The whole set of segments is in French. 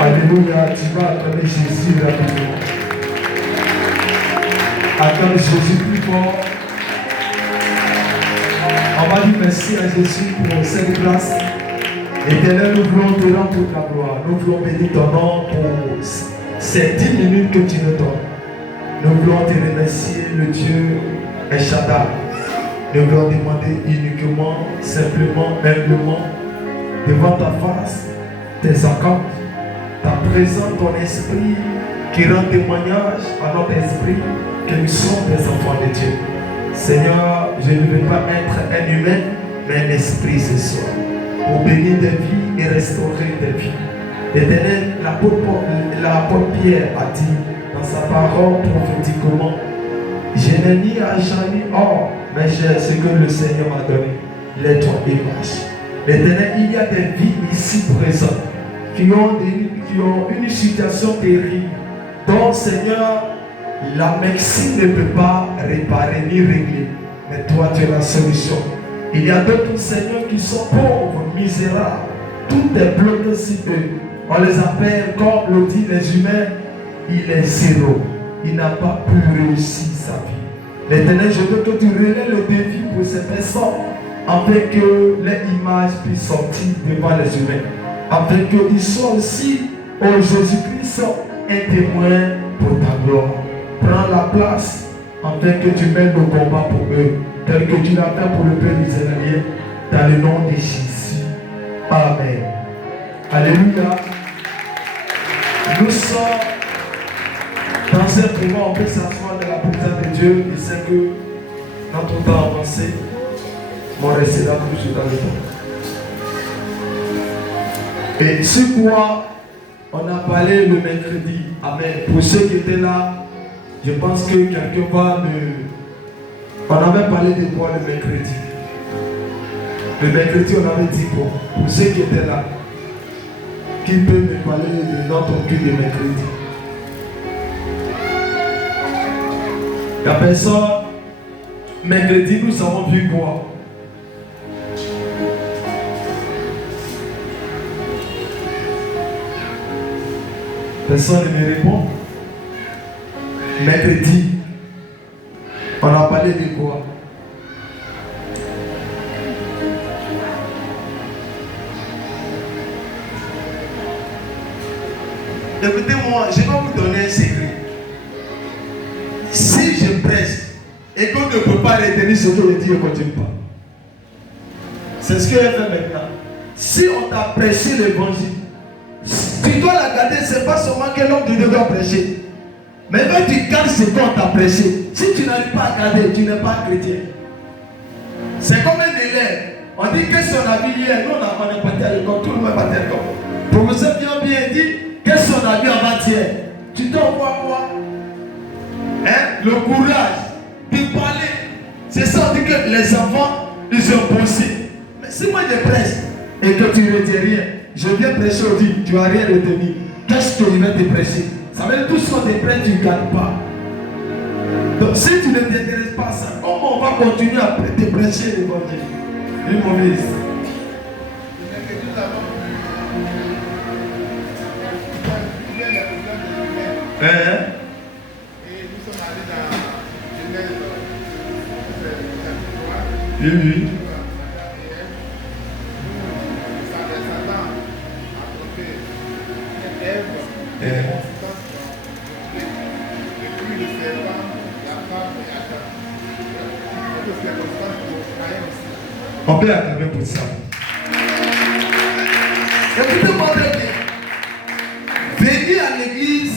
Alléluia, tu vas acclamer Jésus rapidement. Acclame Jésus plus fort. On va dire merci à Jésus pour cette grâce. Éternel, nous voulons te rendre toute la gloire. Nous voulons bénir ton nom pour ces 10 minutes que tu nous donnes. Nous voulons te remercier, le Dieu El Shaddai. Nous voulons demander uniquement, simplement, humblement, devant ta face, tes accords, ta présence, ton esprit qui rend témoignage à notre esprit que nous sommes des enfants de Dieu. Seigneur, je ne veux pas être un humain, mais un esprit ce soir, pour bénir des vies et restaurer des vies. L'Éternel, l'apôtre Pierre a dit dans sa parole prophétiquement, je n'ai ni argent ni or, mais j'ai ce que le Seigneur m'a donné, les trois images. L'Éternel, il y a des vies ici présentes qui ont une situation terrible, dont Seigneur, la médecine ne peut pas réparer ni régler. Mais toi, tu es la solution. Il y a d'autres Seigneur qui sont pauvres, misérables. Tout est bloqué si peu. On les appelle, comme le dit les humains, il est zéro. Il n'a pas pu réussir sa vie. L'Éternel, je veux que tu relèves le défi pour ces personnes, afin que les images puissent sortir devant les humains, afin qu'ils soient aussi, oh Jésus-Christ, un témoin pour ta gloire. Prends la place, afin que tu mènes le combat pour eux, tel que tu l'as fait pour le peuple israélien, dans le nom de Jésus. Amen. Alléluia. Nous sommes dans un moment où on peut s'asseoir dans la présence de Dieu. Et c'est que notre temps avancé, mon rester là toujours dans le temps. Et sur quoi on a parlé le mercredi. Amen. Pour ceux qui étaient là, je pense que quelqu'un va me... On avait parlé de quoi le mercredi. Le mercredi, on avait dit quoi. Pour ceux qui étaient là, qui peut me parler de notre culte de mercredi. La personne, mercredi, nous avons vu quoi? Personne ne me répond. Mercredi, on a parlé de quoi? Écoutez-moi, je vais vous donner un secret. Si je prêche et qu'on ne peut pas retenir ce que je dis, je ne continue pas. C'est ce que j'ai fait maintenant. Si on t'a prêché l'évangile, tu dois la garder, ce n'est pas seulement que l'homme de Dieu doit prêcher. Mais quand tu gardes ce qu'on t'a prêché, si tu n'arrives pas à garder, tu n'es pas chrétien. C'est comme un élève. On dit que son avis hier, nous on est parti à l'école, tout le monde est parti à l'école. Le professeur vient bien dit, quel est son avis avant-hier? Tu dois voir quoi? Hein? Le courage de parler. C'est ça, on dit que les enfants, ils ont bossé. Mais si moi je prêche et que tu ne retiens rien, je viens prêcher aujourd'hui, tu n'as rien retenu. Qu'est-ce que je vais te prêcher? Ça veut dire tout ce qu'on te prête, tu ne gardes pas. Donc si tu ne t'intéresses pas à ça, comment on va continuer à te prêcher l'évangile? Une mauvaise. Oui. On peut acclamer pour ça. Écoutez-moi bien. Venir à l'église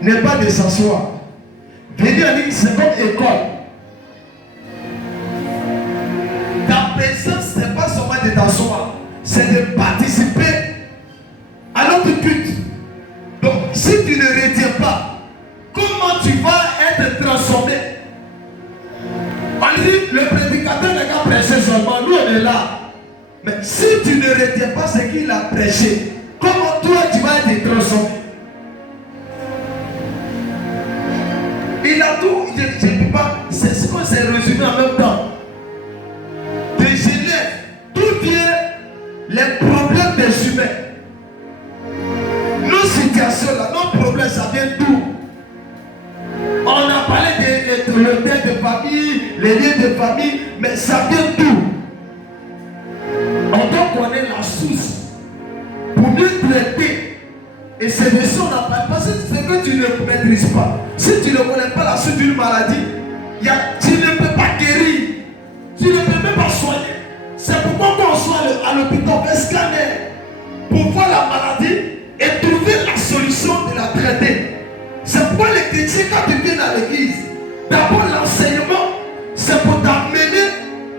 n'est pas de s'asseoir. Venir à l'église, c'est comme école. Ta présence, ce n'est pas seulement de t'asseoir, c'est de participer à notre culte. Donc, si tu ne retiens pas, comment tu vas être transformé? On dit, le prédicateur n'est qu'à prêcher seulement, nous on est là. Mais si tu ne retiens pas ce qu'il a prêché, comment toi tu vas être transformé? Il a tout, je ne peux pas, c'est ce qu'on s'est résumé en même temps. De Genève, tout vient les problèmes des humains, nos situations là, nos problèmes, ça vient d'où? On a parlé de l'hôtel de famille, les liens de famille, mais ça vient d'où? On doit connaître la source pour mieux traiter. Et c'est de ça qu'on n'a pas. Parce que c'est que tu ne maîtrises pas. Si tu ne connais pas la suite d'une maladie, tu ne peux pas guérir. Tu ne peux même pas soigner. C'est pourquoi quand on soit à l'hôpital, on fait scanner pour voir la maladie et trouver la solution de la traiter. C'est pourquoi les chrétiens, quand tu viens à l'église, d'abord l'enseignement, c'est pour t'amener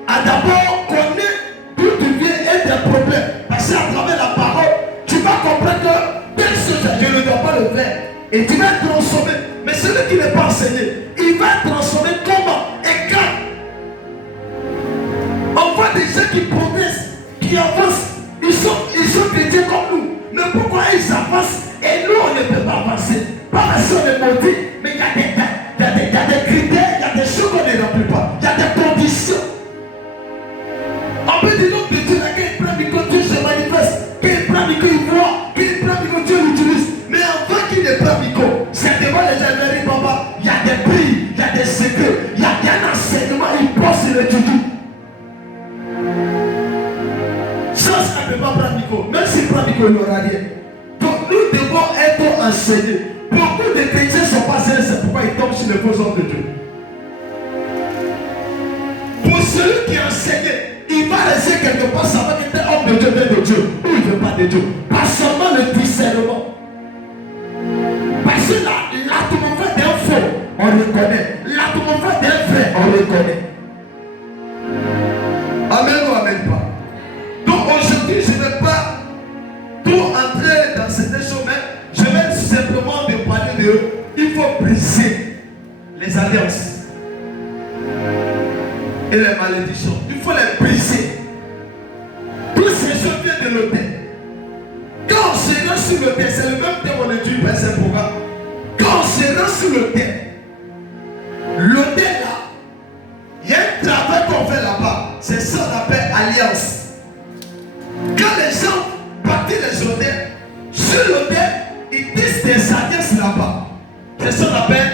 à d'abord connaître d'où tu viens et tes problèmes. Parce qu'à travers la parole, tu vas comprendre que telle chose, je ne dois pas le faire. Et tu vas être transformé. Mais celui qui n'est pas enseigné, il va être transformé comment et quand? On voit des gens qui progressent, qui avancent. Ils sont chrétiens comme nous. Mais pourquoi ils avancent et nous on ne peut pas avancer? Pas parce qu'on est maudit, mais il y a des critères, il y a des choses qu'on ne remplit pas. Il y a des conditions. On peut dire l'homme de Dieu, quand il prend micro, Dieu se manifeste. Quand il prend micro, il voit. Quand il prend micro, Dieu l'utilise. Mais avant qu'il ne prenne micro, c'est devant les gens qui disent, papa, il y a des prix, il y a des secrets, il y a un enseignement, il pense sur le tutu. Chose qu'on ne peut pas prendre micro. Même s'il prend micro, il n'aura rien. Donc nous devons être enseignés. Beaucoup de chrétiens ne sont pas sérieux, c'est pourquoi ils tombent sur les faux hommes de Dieu. Pour celui qui est enseigné, il va rester quelque part, savoir que tel homme de Dieu vient de Dieu ou il ne veut pas de Dieu. Pas seulement le discernement. Parce que l'atmosphère d'un faux, on le connaît. L'atmosphère d'un vrai, on le connaît. Amen ou amen pas. Donc aujourd'hui, je ne vais pas tout entrer dans cette choses, mais je vais simplement de parler de il faut briser les alliances et les malédictions. Il faut les briser. Tous ces choses viennent de l'autel. Quand on se rend sur l'autel, c'est le même thème qu'on étudie par ce programme. Quand on se rend sur l'autel, l'autel là, il y a un travail qu'on fait là-bas. C'est ça qu'on appelle alliance. Quand les gens partent les autels, sur l'autel, ils disent des alliances là-bas. C'est ça qu'on appelle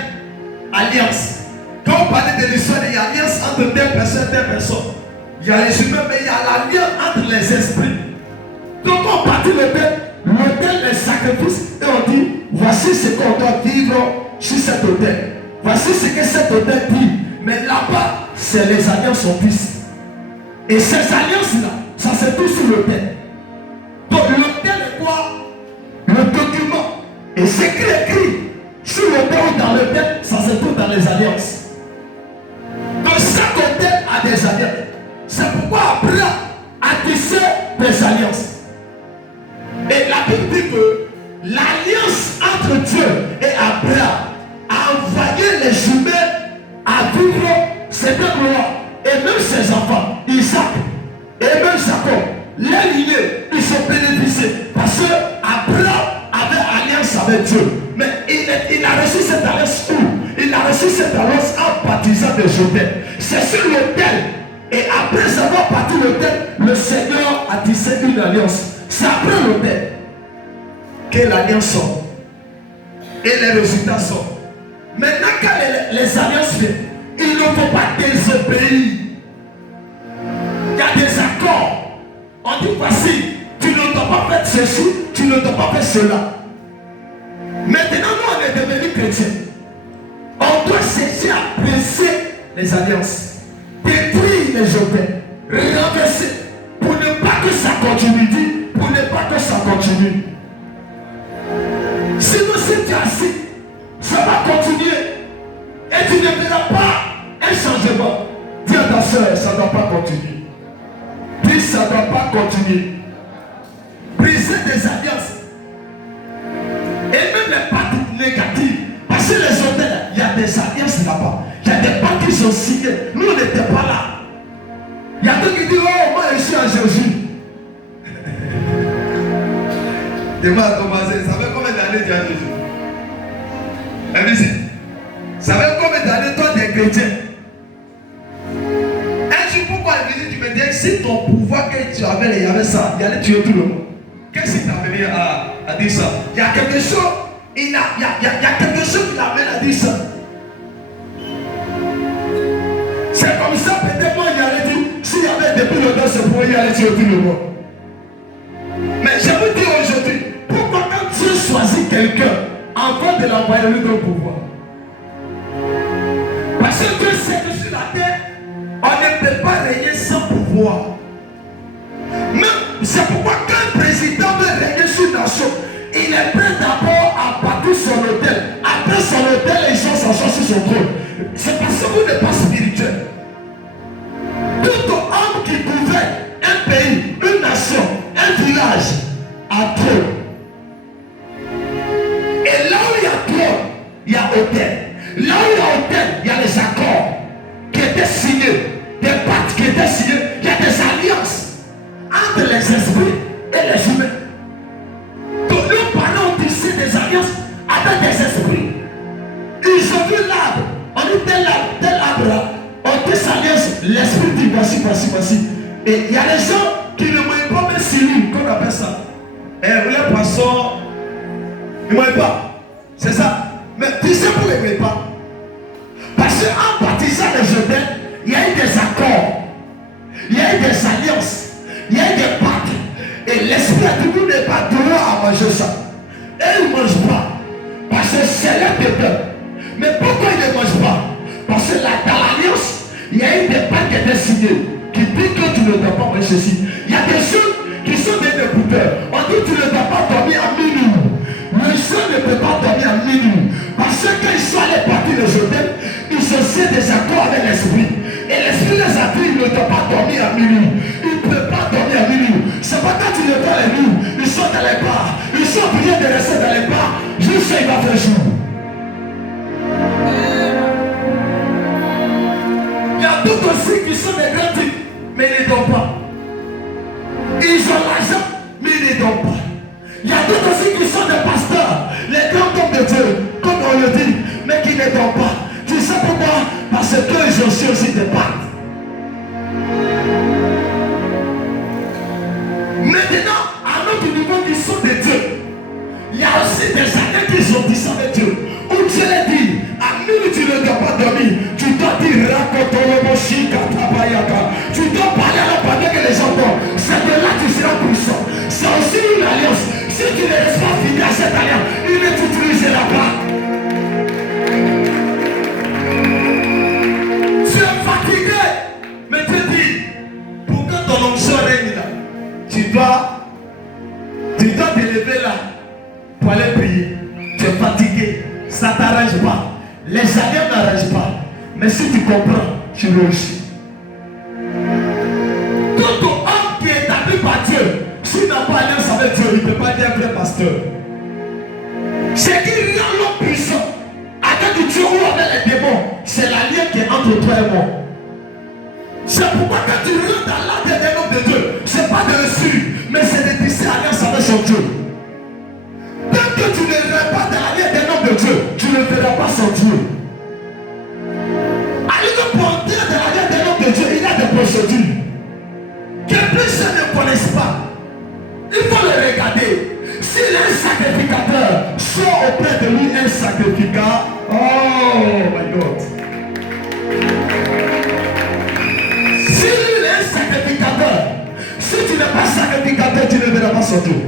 alliance. Quand on parle de l'histoire, il y a alliance entre telle personne et telle personne. Il y a les humains, mais il y a l'alliance entre les esprits. Donc on partit l'autel les sacrifices et on dit, voici ce qu'on doit vivre sur cet autel. Voici ce que cet autel dit. Mais là-bas, c'est les alliances en fils. Et ces alliances-là, ça se trouve sur l'autel. Donc l'autel est quoi? Le document. Et ce qui est écrit sur l'autel ou dans l'autel, ça se trouve dans les alliances. Donc chaque autel a des alliances. C'est pourquoi Abraham a tissé des alliances. Et la Bible dit que l'alliance entre Dieu et Abraham a envoyé les humains à vivre cette gloire. Et même ses enfants, Isaac et même Jacob, les lignés, ils sont bénéficiés. Parce que Abraham avait alliance avec Dieu. Mais il a reçu cette alliance où? Il a reçu cette alliance en baptisant des Jordans. C'est sur l'autel. Et après avoir parti l'autel, le Seigneur a tissé une alliance. C'est après l'autel que l'alliance sort. Et les résultats sortent. Maintenant, quand les alliances viennent, il ne faut pas désobéir. Il y a des accords. On dit voici, tu ne dois pas faire ceci, tu ne dois pas faire cela. Maintenant, nous, on est devenus chrétiens. On doit chercher à briser les alliances, détruire les objets, renverser, pour ne pas que ça continue, pour ne pas que ça continue. Sinon, si tu es assis, ça va continuer. Et tu ne verras pas un changement. Dis à ta soeur, ça ne doit pas continuer. Dis, ça ne doit pas continuer. Briser des alliances. Et même les parties négatives. Parce que les hôtels, il y a des alliances là-bas. Il y a des parties qui sont signées. Nous, on n'était pas là. Il y a d'autres qui disent, oh, moi, je suis en Jésus. Dis-moi, Thomas, ça fait combien d'années tu es en Jésus? Elle dit, ça fait combien d'années toi, tu es chrétien? Un jour, pourquoi elle dit, tu me dis, si ton pouvoir que tu avais, il y avait avait ça, il allait tuer tout le monde. Qu'est-ce qui t'a amené à dire ça? Il y a quelque chose, il y a quelque chose qui l'amène à dire ça. C'est comme ça, peut-être moi, il allait dire, s'il y avait depuis le temps ce point, il allait tuer tout le monde. Mais je vous dis aujourd'hui, pourquoi quand Dieu choisit quelqu'un, avant de l'envoyer, lui donne pouvoir? Parce que Dieu sait que sur la terre, on ne peut pas régner sans pouvoir. Mais c'est pourquoi quand un président veut régner sur une nation, il est prêt d'abord à bâtir son hôtel. Après son hôtel, les gens s'assoient sur son trône. C'est parce que vous n'êtes pas spirituel. Tout homme qui gouverne un pays, une nation, un village, a trône. Et là où il y a trône, il y a hôtel. Là où il y a hôtel, il y a les accords qui étaient signés, des pactes qui étaient signés, il y a des alliances entre les esprits et les humains. Donc nos parents ont tissé des alliances avec des esprits. Ils ont vu l'arbre, on dit tel arbre là, on tisse alliance, l'esprit dit voici. Et il y a des gens qui ne mangent pas même Cyril, qu'on appelle ça. Et les poissons, ils ne mangent pas. C'est ça. Mais tu sais pourquoi ils ne mangent pas? Parce qu'en baptisant les hôtels, il y a eu des accords, il y a eu des alliances, il y a eu des pactes. Et l'esprit a dit, vous n'avez pas droit à manger ça. Et ils ne mangent pas. Parce que c'est leur peuple. Mais pourquoi ils ne mangent pas? Parce que là, dans l'alliance, il y a eu des pactes qui étaient signés, qui disent que tu ne dois pas manger ceci. Il y a des choses qui sont des découpeurs. On dit que tu ne dois pas dormir à minuit. Le seul ne peut pas dormir à minuit. Parce que quand ils sont allés partir les hôtels, ils se sont des accords avec l'esprit. Et l'esprit les a dit, il ne doit pas dormir à minuit. Il ne peut pas dormir à minuit. C'est pas quand tu ne vois les nuits, ils sont dans les bars. Ils sont obligés de rester dans les bars jusqu'à il va faire jour. Il y a d'autres aussi qui sont des grands types, mais ils ne dorment pas. Ils ont l'argent, mais ils ne dorment pas. Il y a d'autres aussi qui sont des pasteurs, les grands hommes de Dieu, comme on le dit, mais qui ne dorment pas. Tu sais pourquoi? Parce qu'ils ont su aussi des pactes. Maintenant, à notre niveau, ils sont des dieux. Il y a aussi des années qu'ils ont dit ça avec Dieu. Où Dieu les dit, à minuit tu ne dois pas dormir. Tu dois dire tu dois parler à la pendant que les gens dorment. C'est de là que tu seras puissant. C'est aussi une alliance. Si tu ne restes pas fidèle à cette alliance, il ne t'utilisera pas. Tu es fatigué, mais tu dis, pour que ton onction règne là, tu dois te lever là pour aller prier. Tu es fatigué, ça ne t'arrange pas. Les alliances n'arrangent pas. Mais si tu comprends, tu réussis. Tout homme qui est établi par Dieu, s'il n'a pas alliance avec Dieu, il ne peut pas être un vrai pasteur. C'est qui rend l'homme puissant avec Dieu ou avec les démons, c'est la lien qui est entre toi et moi. C'est pourquoi quand tu rentres dans l'âme des hommes de Dieu, ce n'est pas de le suivre, mais c'est de tisser alliance avec son Dieu. Tant que tu ne rentres pas dans la lien des hommes de Dieu, tu ne verras pas son Dieu. Pour entrer dans la vie d'un homme de Dieu, il y a des procédures que personne ne connaissent pas. Il faut le regarder. S'il est un sacrificateur, soit auprès de lui un sacrificat. Oh my God. S'il est un sacrificateur, si tu n'es pas sacrificateur, tu ne verras pas son Dieu.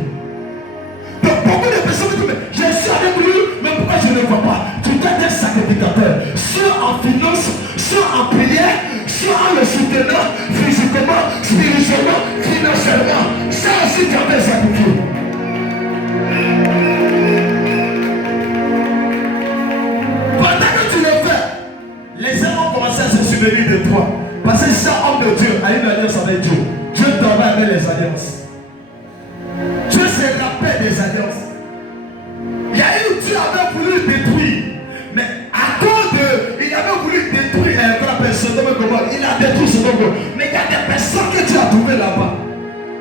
Donc beaucoup de personnes me disent, je suis avec lui, mais pourquoi je ne le vois pas? Tu dois être un sacrificateur, soit en finance, soit en prière, soit en le soutenant physiquement, spirituellement, financièrement. Ça aussi tu as sacrifié. Pendant que tu le fais, les hommes vont commencer à se souvenir de toi. Parce que ça, homme de Dieu, a une alliance avec Dieu. Dieu travaille avec les alliances. Dieu se rappelle des alliances. Il y a eu Dieu avait voulu détruire. Mais à cause de. Il avait voulu détruire Sodome et Gomorrhe. Il a détruit Sodome et Gomorrhe. Mais il y a des personnes que Dieu a trouvées là-bas.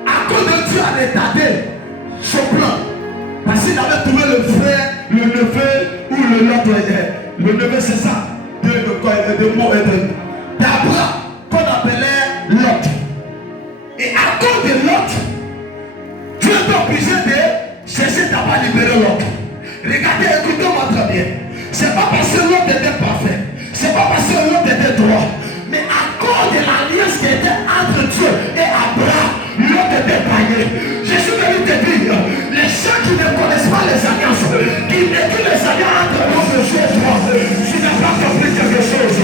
À cause de Dieu a retardé son plan. Parce qu'il avait trouvé le frère, le neveu ou le l'autre. Le neveu c'est ça. D'Abraham qu'on appelait Lot. Et à cause de Lot, libérer l'autre. Regardez, écoutez-moi très bien. C'est pas parce que l'autre était parfait. C'est pas parce que l'autre était droit. Mais à cause de l'alliance qui était entre Dieu et Abraham, l'autre était taillé. Je suis venu te dire, les gens qui ne connaissent pas les alliances, qui médisent les alliances entre l'homme et Dieu, tu n'as pas compris quelque chose.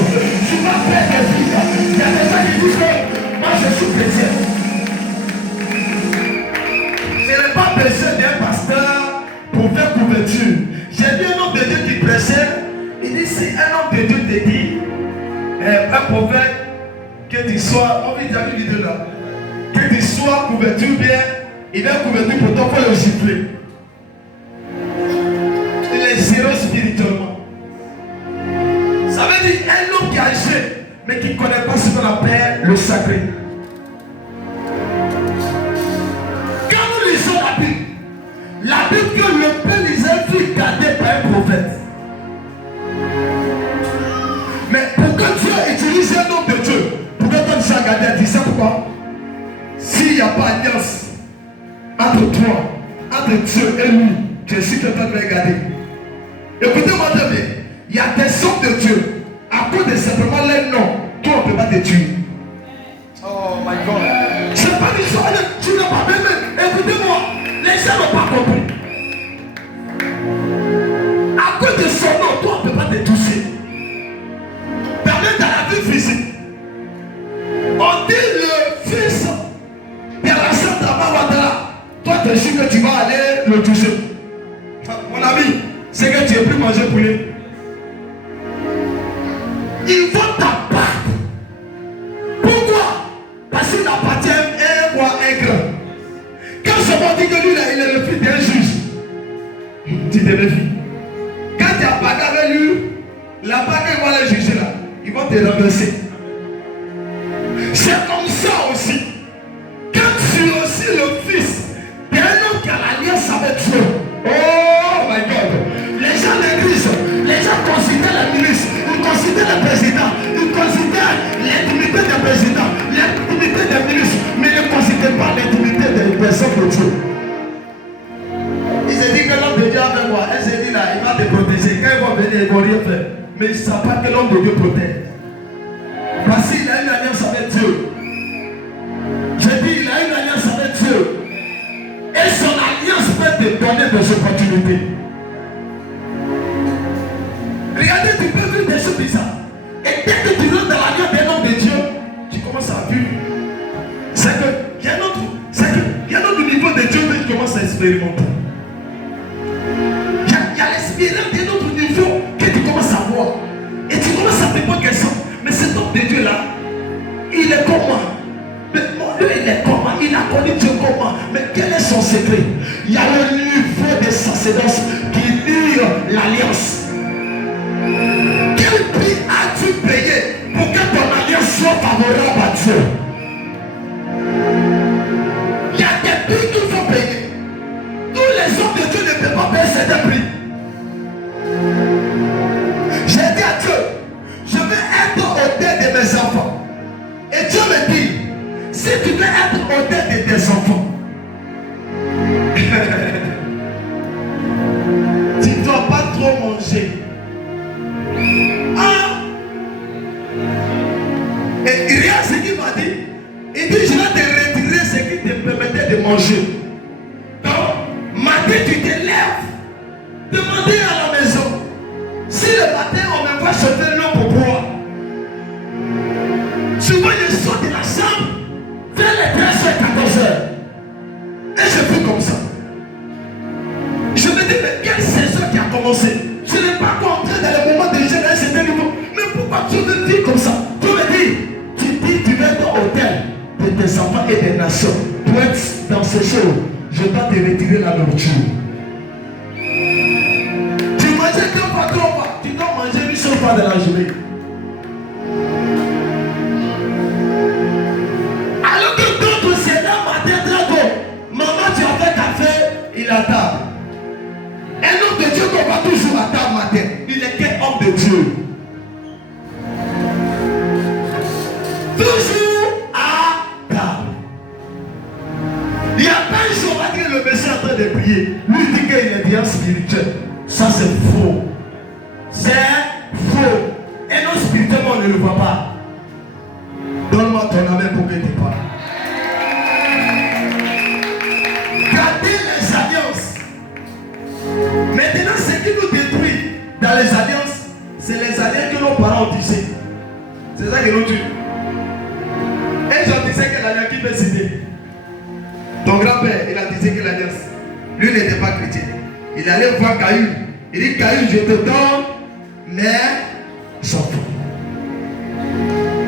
Tu vas perdre des vies. Il y a des gens qui disent que moi je suis chrétien. Je n'ai pas besoin d'un pasteur pour faire couverture. J'ai vu un homme de Dieu qui prêchait. Il dit si un homme de Dieu te dit un prophète que tu sois, on vit dans une vidéo là, que tu sois couverture bien, il est couverture pour toi, il faut le gifler. Il est zéro spirituellement. Ça veut dire un homme qui a agi, mais qui ne connaît pas ce qu'on appelle le sacré. Quand nous lisons la Bible que le père Israël fut gardé par un prophète. Mais pour que Dieu utilise un homme de Dieu, pour que toi tu sois gardé, tu sais pourquoi? S'il n'y a pas d'alliance entre toi, entre Dieu et lui, je suis que toi tu vas garder. Écoutez-moi très bien. Il y a des hommes de Dieu, à cause de simplement les noms, toi on ne peut pas te tuer. Oh my God. C'est pas l'histoire de tu n'as pas même. Écoutez-moi, les gens n'ont pas compris. À cause de son nom, toi on ne peut pas te toucher. Permet dans la vie physique. On dit le fils de la Santa Ouattara. Toi tu es sûr que tu vas aller le toucher. Mon ami, c'est que tu n'es plus mangé poulet. Ils vont t'abattre. Pourquoi? Parce qu'il appartient à un grand. Quand ce mot dit que lui là, il est le fils d'un juge, tu te méfies. Quand tu as bagarre avec lui, la bagarre va le juger là. Ils vont te renverser. C'est comme ça aussi. Quand tu es aussi le fils d'un homme qui a l'alliance avec Dieu. Oh my God. Les gens négligent. Les gens considèrent la ministre. Ils considèrent le président. Ils considèrent l'intimité des présidents. L'intimité des ministres. Mais ils ne considèrent pas l'intimité des personnes de Dieu. Ils se disent que l'homme de Dieu avec moi. Elle se dit là, il va te protéger. Quand ils vont venir, ils ne vont rien faire. Mais ils ne savent pas que l'homme de Dieu protège. Parce qu'il a une alliance avec Dieu. Je dis, il a une alliance avec Dieu. Et son alliance peut te donner des opportunités. Regardez, tu peux vivre des choses bizarres. Et dès que tu rentres dans l'alliance d'un homme de Dieu, tu commences à vivre. C'est qu'il y a un autre niveau de Dieu que tu commences à expérimenter. Il y a l'expérience d'un autre niveau que tu commences à voir. Et tu commences à te poser question. Mais cet homme de Dieu là, il est comment? Mais lui, il est comment? Il a connu Dieu comment? Mais quel est son secret? Il y a un niveau de sacerdoce qui lie l'alliance. Quel prix as-tu payé pour que ton alliance soit favorable à Dieu? Il y a des prix qu'il faut payer. Tous les hommes de Dieu ne peuvent pas payer ces prix. J'ai dit à Dieu, je vais être au tête de mes enfants. Et Dieu me dit, si tu veux être au tête de tes enfants, tu ne dois pas trop manger. Ah! Et rien ce qu'il m'a dit. Il dit, je vais te retirer ce qui te permettait de manger. Donc, matin tu te lèves, demandez à la maison. Si le matin on me voit chauffer l'eau pour boire, souvent je sors de la chambre vers les 13h, 14h. Et je fais comme ça. Je me dis, mais quelle saison qui a commencé? Je n'ai pas compris dans le moment de jeûne à un certain niveau. Mais pourquoi tu me dis comme ça? Tu me dis, tu vas être au hôtel de tes enfants et des nations. Pour être dans ce show, je dois te retirer la nourriture. Tu manges deux fois, trois fois. Tu dois manger une seule fois dans la journée. Alors que d'autres, c'est là, matin, très tôt. Maman, tu as fait café, il est à table. Un homme de Dieu qu'on va toujours à table matin. Il est quel homme de Dieu? Toujours à table. Il n'y a pas un jour on va dire que le monsieur est en train de prier, lui dit qu'il est bien spirituel. Ça c'est faux. C'est faux. Et non, spirituellement on ne le voit pas. Donne-moi ton amen pour que tu parles. Gardez les alliances. Maintenant, ce qui nous détruit dans les alliances, c'est les alliances que nos parents ont tissées. C'est ça qui nous tue. Et j'en disais que l'alliance qui peut citer. Ton grand-père, il a dit que l'alliance, lui n'était pas chrétien. Il allait voir Caillou. Il dit, Caillou, je te donne les enfants.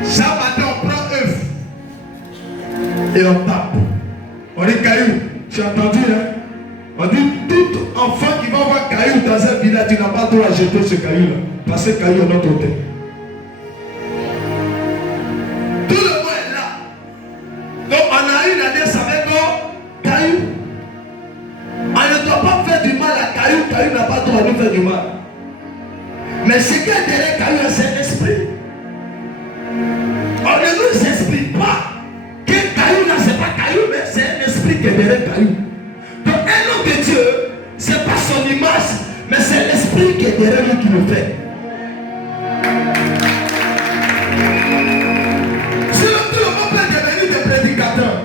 Chaque matin, on prend œuf et on tape. On dit, Caillou, tu as entendu, hein? On dit, tout enfant qui va voir Caillou dans un village, tu n'as pas le droit à jeter ce Caillou-là. Parce que Caillou est notre côté. Tout le monde est là. Donc, on a une alliance avec Caillou. On ne doit pas faire du mal à Caillou. Caillou n'a pas le droit de nous faire du mal. Mais ce qui est derrière Caillou, c'est un esprit. On ne nous explique pas que Caillou là, c'est pas Caillou, mais c'est un esprit qui est derrière Caillou. Donc, un homme de Dieu, c'est pas son image, mais c'est l'esprit qui est derrière lui qui le fait. Si le monde peut devenir des prédicateurs,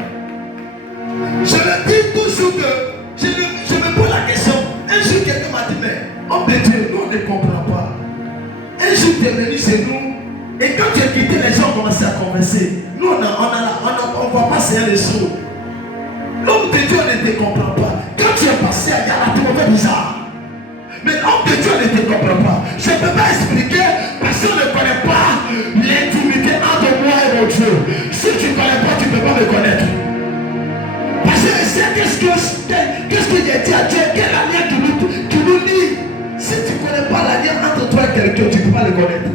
je le dis toujours que je me pose la question. Un jour, quelqu'un m'a dit, mais homme de Dieu, nous on ne comprend pas. Un jour, tu es venu chez nous, et quand tu as quitté, les gens ont commencé à converser. Nous, on ne voit pas ces les choses. L'homme de Dieu ne te comprend pas. Quand tu es passé à Yara, tu me fais bizarre. Mais l'homme de Dieu ne te comprend pas. Je ne peux pas expliquer parce qu'on ne connaît pas l'intimité entre moi et mon Dieu. Si tu ne connais pas, tu ne peux pas me connaître. Parce que je sais qu'est-ce que j'ai dit à Dieu, quel lien qui nous lie. Si tu ne connais pas la lien entre toi et quelqu'un, tu ne peux pas le connaître.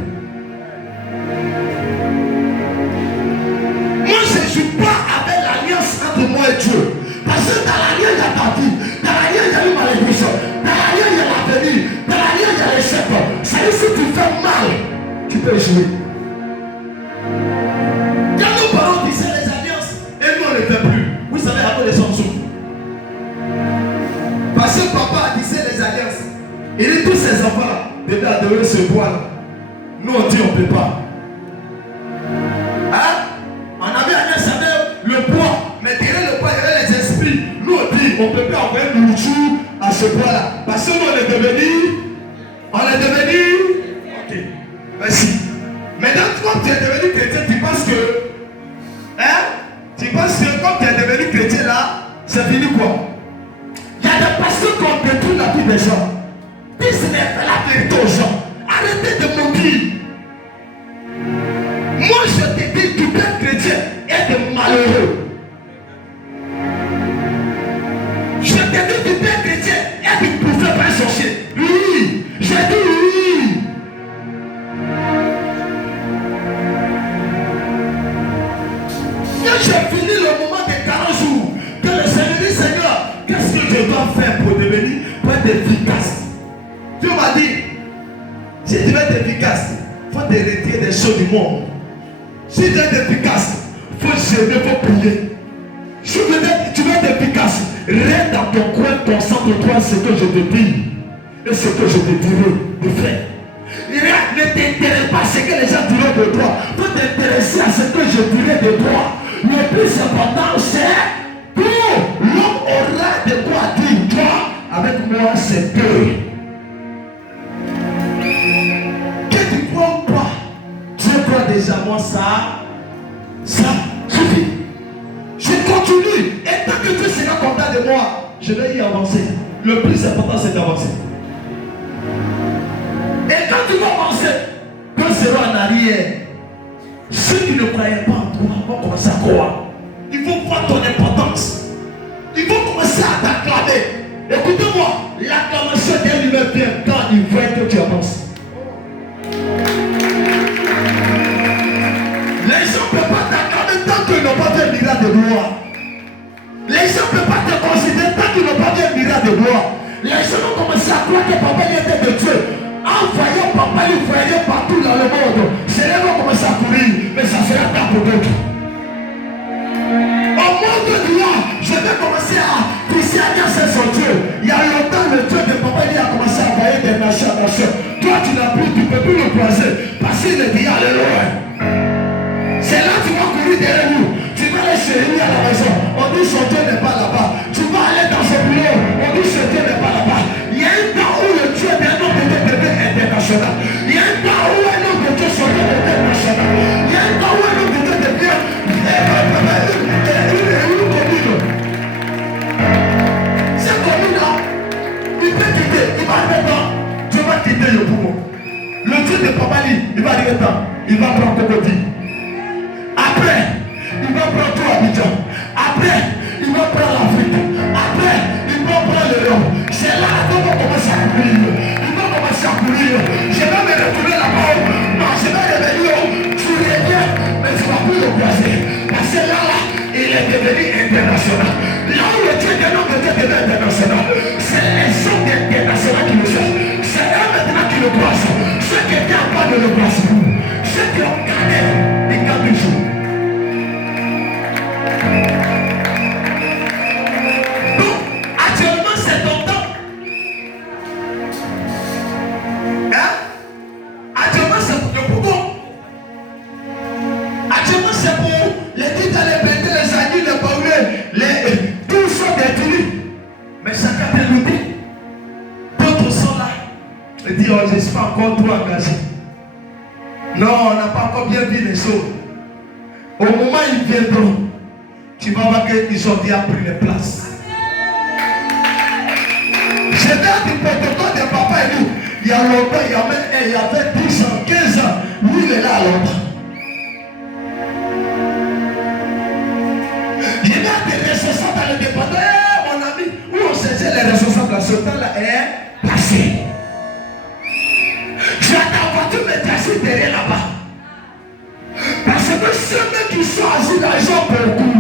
Moi, je ne joue pas avec l'alliance entre moi et Dieu. Parce que dans l'alliance, il y a ta vie. Dans l'alliance, il y a une malédiction. Dans l'alliance, il y a l'avenir. Dans l'alliance, il y a l'échec. Ça veut dire si tu fais mal, tu peux jouer. Quand nos parents disaient les alliances, et nous on ne les fait plus. Vous savez à quoi les gens sont. Parce que papa disait les alliances. Il dit tous ces enfants-là devaient adorer ce bois-là. Nous on dit on ne peut pas. Hein? On avait alliance avec le bois, mais derrière le bois, il y avait les esprits. Nous on dit on ne peut pas envoyer de nourriture à ce bois-là. Parce que nous on est devenu. Ok. Merci. Maintenant, quand tu es devenu chrétien, tu penses que. Hein? Tu penses que quand tu es devenu chrétien là, c'est fini quoi? Il y a des pasteurs qui ont détruit la vie des gens. Dis ce n'est pas la vérité aux gens. Arrêtez de mentir. Moi je te dis, tu peux être chrétien et être malheureux. Je te dis, tu peux être chrétien et être bouffé par un sorcier. Oui, j'ai dit oui. Quand j'ai fini le moment de 40 jours, que le Seigneur dit, Seigneur, qu'est-ce que je dois faire pour être efficace? Dieu m'a dit, si tu veux être efficace, il faut te retirer des choses du monde. Si tu veux être efficace, il faut jeûner, il faut prier. Si tu veux être efficace, reste dans ton coin, concentre-toi sur ce que je te dis et ce que je te dirai de faire. Ne t'intéresse pas à ce que les gens diront de toi. Il faut t'intéresser à ce que je dirai de toi. Le plus important, c'est que l'homme aura de quoi dire. Toi, avec moi, c'est que tu crois ou pas, Dieu croit déjà moi ça suffit. Je continue. Et tant que Dieu sera content de moi, je vais y avancer. Le plus important, c'est d'avancer. Et quand tu vas avancer, quand sera en arrière, ceux qui ne croyaient pas en toi vont commencer à croire. Il faut voir ton importance. Il faut commencer à t'acclamer. Écoutez-moi, l'acclamation d'un humain vient quand il voit que tu avances. Les gens ne peuvent pas t'acclamer tant qu'ils n'ont pas fait un miracle de gloire. Les gens ne peuvent pas te considérer tant qu'ils n'ont pas fait un miracle de gloire. Les gens ont commencé à croire que papa était de Dieu. En voyant papa, il voyait partout dans le monde. C'est là qu'on commence à courir, mais ça sera pas pour d'autres. Au monde de gloire, je vais commencer à quel temps? Il va prendre Cocody. Après, il va prendre tout Abidjan. Après, il va prendre l'Afrique. Après, il va prendre l'Europe. C'est là qu'on va commencer à courir. Il va commencer à courir. Je vais me retrouver là-bas. Non, je vais revenir. Tu reviens, mais tu ne vas plus le placer. Parce que là, il est devenu international. Là où le Dieu des noms de Dieu devient international, c'est les hommes internationaux qui le font. C'est eux maintenant qui le placent. Ceux qui étaient en bas de le placent. Ceux qui ont gagné, ils gagnent du jour. Donc, actuellement, c'est ton temps. Hein? Actuellement, c'est pour le pouvoir. Actuellement, c'est pour les titres, les pétés, les amis, les pauvres, tous sont détenus. Mais chacun peut l'oublier. D'autres sont là. Et disent, oh, je ne suis pas encore trop engagé. Non, on n'a pas encore bien vu les choses. Au moment où ils viendront, tu vas voir qu'ils ont déjà pris les places. J'ai dit du protocole de papa et nous, il y a longtemps, il y avait 10 ans, 15 ans, lui il est là longtemps. Il y a des responsables dans le département, mon ami, où on cherchait les responsables dans ce temps-là est passé. Tu as ta voiture mais tu es assis derrière là-bas. Parce que ceux qui sont assis là, ils ont beaucoup.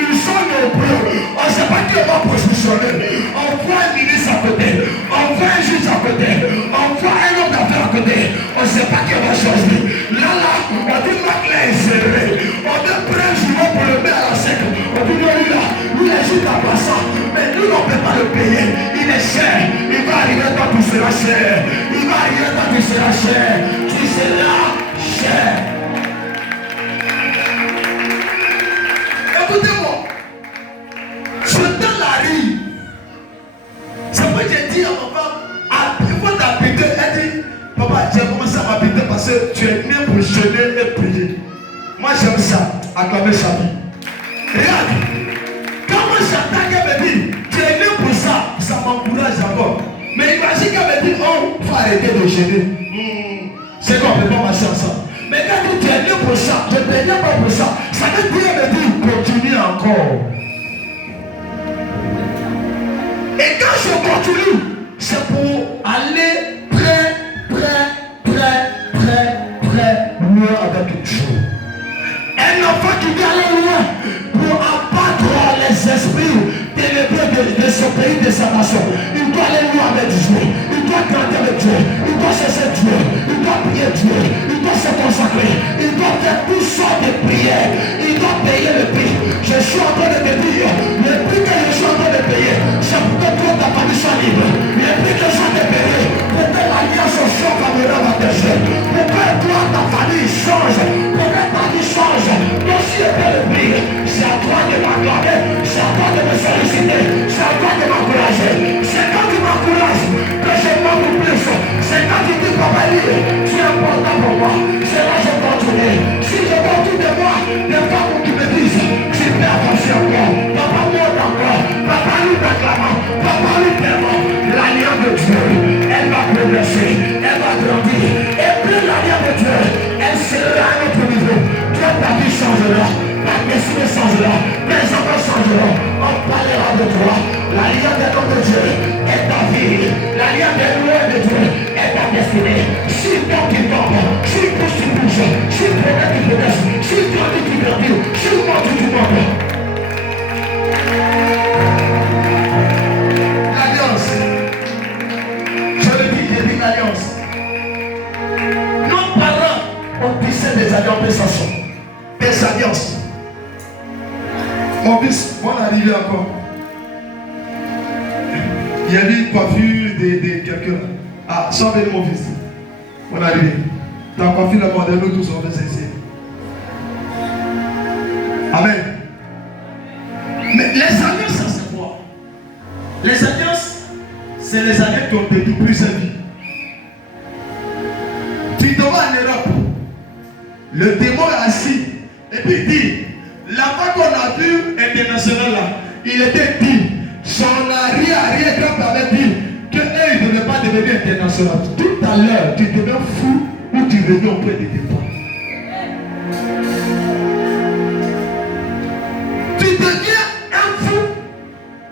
Ils sont nombreux. On ne sait pas qui va positionner. On voit un ministre à côté. On voit un juge à côté. On voit un homme d'affaires à côté. On ne sait pas qui va choisir. Là, on dit Maclin est serré. On dit prendre Julien pour le mettre à la sec. On dit non, lui, il est juste en passant. Mais nous, on ne peut pas le payer. Il est cher. Il va arriver quand tu seras cher. Il va arriver quand tu seras cher. Tu seras cher. Écoutez-moi, je donne la rue. C'est moi qui ai dit à ma femme, il faut t'habiter. Elle dit, papa, j'ai commencé à m'habiter parce que tu es né pour jeûner et prier. Moi j'aime ça, acclamer sa vie. Regarde, quand moi j'entends qu'elle me dit, tu es né pour ça, ça m'encourage encore. Mais imagine qu'elle me dit, oh, il faut arrêter de jeûner. C'est qu'on ne peut pas marcher ensemble. Mais quand tu es né pour ça, je ne te viens pas pour ça. Ça veut dire me dire continue encore. Et quand je continue, c'est pour aller très loin avec Dieu. Un enfant qui vient aller loin pour abattre les esprits ténébreux de ce pays, de sa nation. Il doit aller loin avec Dieu. Il doit grandir avec Dieu. Il doit chercher Dieu. Il doit prier Dieu. Il doit se consacrer. Il doit faire toutes sortes de prières. Il doit payer le prix. Je suis en train de te dire, le prix que je suis en train de payer, c'est pour que toi ta famille soit libre. Le prix que je suis en train de payer, pour que l'alliance soit favorable à tes yeux. Pour que toi ta famille change. Pour que ta vie change. Donc si je paie le prix, c'est à toi de m'acclamer. C'est à toi de me solliciter. C'est à toi de m'encourager. C'est quand tu m'encourages que je m'en plus. C'est quand tu dis papa, tu es important pour moi. C'est là que je continue. Si je continue de moi, des fois pour qu'ils me disent, tu fais attention à moi. Papa monte encore. Papa lui t'acclamant. Papa lui paiement. L'alliance de Dieu, elle va progresser. Elle va grandir. Et plus l'alliance de Dieu, elle sera à notre niveau. Toi, ta vie changera. Ta destinée changera. Tes enfants changeront. On parlera de toi. L'alliance de notre Dieu est ta vie. L'alliance de loin de Dieu est ta destinée. Si toi tu tombes, si tu bouges, si tu progresses, tu progresses. Si tu grandis, tu grandis. Si tu montes, tu montes. L'alliance. Je le dis, j'ai dit l'alliance. Nos parents ont tissé des alliances. Des alliances. Mon fils, on est arrivé encore. Il y a eu une coiffure de quelqu'un. Ah, sauve mon fils. On est arrivé. Ta coiffure la modèle, nous tous on va s'essayer. Amen. Mais les alliances, ça c'est quoi? Les alliances, c'est les alliances qui ont perdu plusieurs vies. Tu te vas en Europe. Le démon est assis. Et puis il dit, là-bas qu'on a vu international là, il était dit, son arrière-grand avait dit que eux, ils ne devaient pas devenir international. Tout à l'heure, tu deviens fou ou tu reviens au point de départ. Tu deviens un fou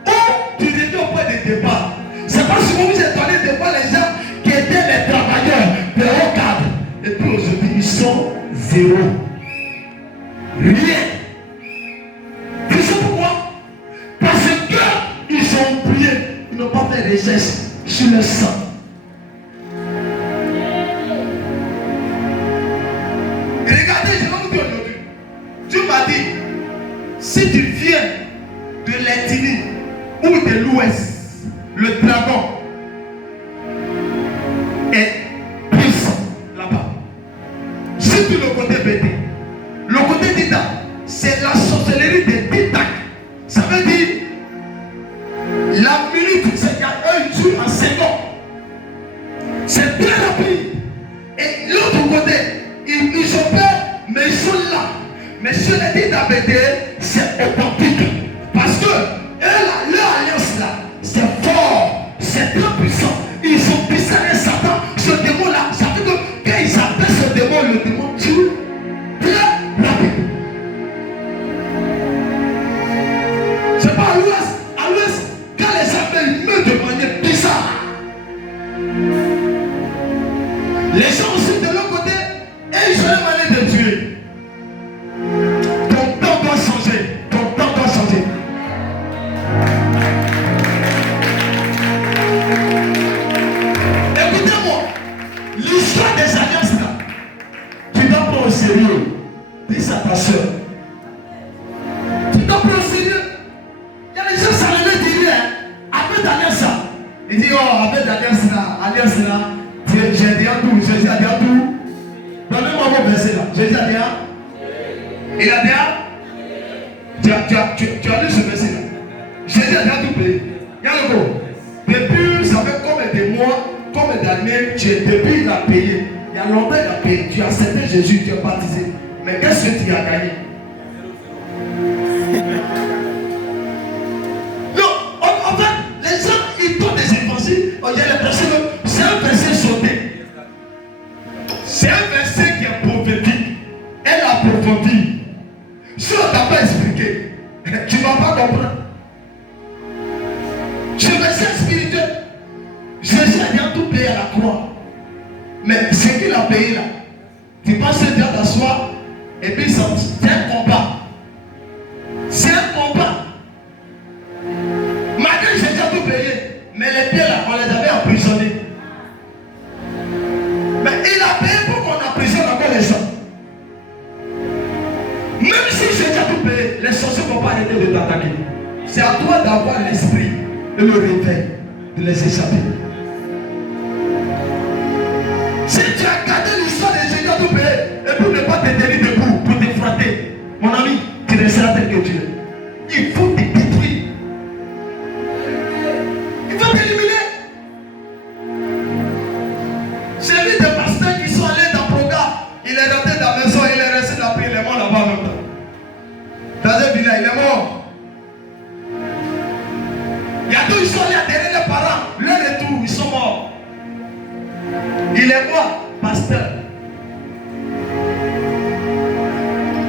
ou tu reviens au point de départ. C'est parce que vous êtes allé de voir les gens qui étaient les travailleurs de haut cadre. Et puis aujourd'hui, ils sont zéro. Rien. Tu sais pourquoi? Parce qu'ils ont oublié. Ils n'ont pas fait recherche sur le sang. Et regardez, je vais vous dire aujourd'hui. Dieu m'a dit, si tu viens de l'Ethnie ou de l'Ouest, le dragon est puissant là-bas. Surtout le côté bêté. Le côté Dida, c'est la sorcellerie de Didak. Ça veut dire la minute, c'est qu'un jour en seconde. C'est très rapide. Et l'autre côté, ils ont peur, mais ils sont là. Mais sur les Dida bêté, c'est authentique. Parce que leur alliance là, c'est fort, c'est très puissant. Ils ont pissané Satan, ce démon là. Ça veut dire que quand ils appellent ce démon, le démon tue très rapide. C'est pas à l'ouest. À l'ouest, quand les appels meurent de manière bizarre. Les gens aussi de l'autre côté, et ils ont la manière de tuer. Ton temps doit changer. Ton temps doit changer. Écoutez-moi, l'histoire des alliances là, tu dois prendre au sérieux. Dis ça à ta soeur. Tu dois prendre au sérieux. Il y a des gens, ça les dit rien. Après d'alliance là, il dit, oh, après d'alliance là, j'ai dit à tout, Jésus a dit à tout. Donnez-moi mon verset là. Jésus a dit à. Il a dit à. Tu as lu ce verset là. Jésus a dit à tout pays. Regarde le depuis, ça fait combien de mois, combien d'années, depuis il a payé. Il y a longtemps il a payé. Tu as accepté Jésus, tu es baptisé. Mais qu'est-ce que tu as gagné? Non, en fait, les gens, ils donnent des évangiles. Il y a les personnes, c'est un verset sauté. C'est un verset qui est prophétique. Elle approfondit. Si on ne t'a pas expliqué, tu ne vas pas comprendre. C'est un verset spirituel. Jésus a bien tout payé à la croix. Mais ce qu'il a payé là, tu passes le temps d'asseoir et puis c'est un combat. C'est un combat. Malgré Jésus a tout payé, mais les pieds là, on les avait emprisonnés. Mais il a payé pour qu'on emprisonne encore les gens. Même si Jésus a tout payé, les sorciers ne vont pas arrêter de t'attaquer. C'est à toi d'avoir l'esprit et le réveil de les échapper. Si tu as gardé l'histoire de Jésus à tout payé et pour ne pas te tenir debout, pour te frotter, mon ami, tu resteras tel que tu es. Il faut te détruire. Il faut t'éliminer. J'ai vu des pasteurs qui sont allés dans le programme. Il est rentré dans la maison, il est resté là, puis il est mort là-bas en même temps. Dans un village, il est mort. Il y a deux, ils sont allés derrière les parents. Leur retour, ils sont morts. Il est mort, pasteur.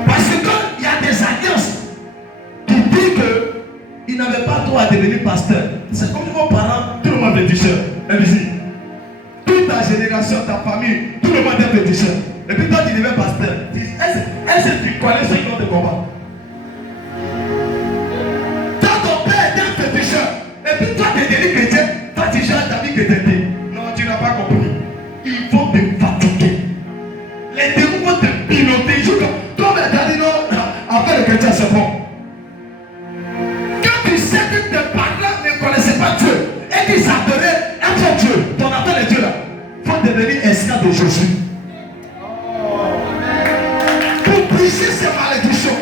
Parce que quand il y a des alliances qui disent qu'ils n'avaient pas droit à devenir pasteur, c'est comme vos parents, tout le monde est péticheur. Toute ta génération, ta famille, tout le monde est péticheur. Et puis toi, tu deviens pasteur. Est-ce que tu connais ceux qui vont te combattre? Quand ton père était un péticheur, et puis toi, tu es devenu chrétien, toi, tu gères ta vie chrétienne. Non, tu n'as pas compris. Ils vont te fatiguer. Les démons vont te piloter. Comme elle t'a dit, non, après le chrétien, c'est bon. Quand tu sais que tes parents ne connaissaient pas Dieu et qu'ils adoraient un seul Dieu, ton appel est Dieu là, il faut devenir esclave de Jésus. Pour briser ces malédictions.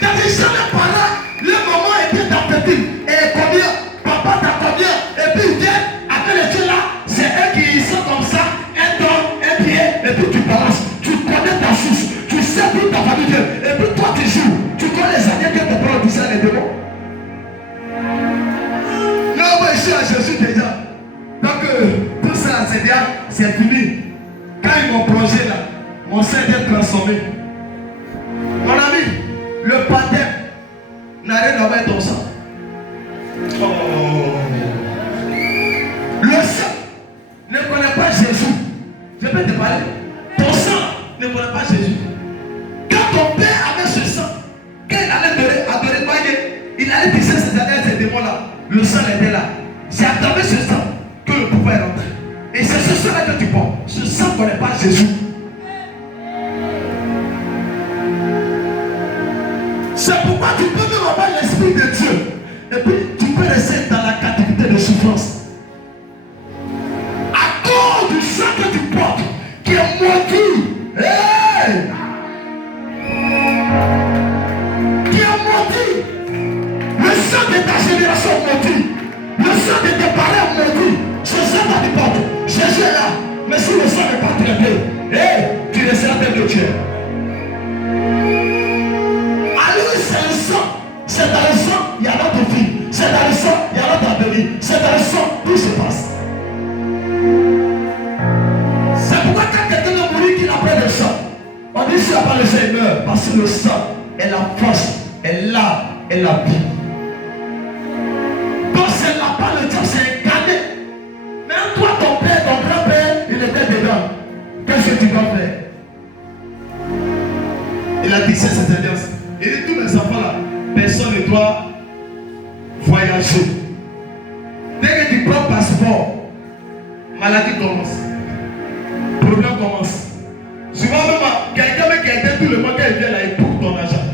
T'as déjà les parents, le maman était dans ta vie. Et combien? Papa t'as combien? Et puis ils viennent, après les Dieu là, c'est eux qui sont comme ça, un don, un pied, et puis tu balances. Tu connais ta source, tu sais tout ta famille vient. Et puis toi tu joues, tu connais les années que tes parents disaient les démons. Là, moi je suis à Jésus déjà. Donc tout ça c'est bien, c'est fini. Quand ils m'ont plongé là, mon sein est transformé. Mon ami, le baptême n'a rien à voir avec ton sang. Oh. Le sang ne connaît pas Jésus. Je peux te parler. Ton sang ne connaît pas Jésus. Quand ton père avait ce sang, quand il allait adorer, il allait tisser ces démons-là. Le sang était là. C'est à travers ce sang que le pouvoir est rentré. Et c'est ce sang-là que tu portes. Ce sang ne connaît pas Jésus. C'est pourquoi tu peux même avoir l'Esprit de Dieu. Et puis tu peux rester dans la captivité de souffrance. À cause du sang que tu portes, qui est maudit. Hey! Qui est maudit. Le sang de ta génération maudit. Le sang de tes parents maudit. Ce sang que tu portes. Jésus est là. Mais si le sang n'est pas traité, hey, tu resteras tel que tu es. C'est dans le sang, il y a notre vie. C'est dans le sang, il y a notre avenir. C'est dans le sang, tout se passe. C'est pourquoi quand quelqu'un a mouru qu'il a pris le sang, on dit s'il n'a pas le sang, il meurt. Parce que le sang est la force, est là, est la vie. Donc c'est là-bas le diable, c'est incarné. Même toi, ton père, ton grand-père, il était dedans. Qu'est-ce que tu dois faire? Il a tissé cette alliance. Il dit tous mes enfants là. Personne ne doit voyager. Dès que tu prends passeport, maladie commence. Problème commence. Souvent même, quelqu'un qui a été tout le monde, quand il vient là, il coupe ton argent.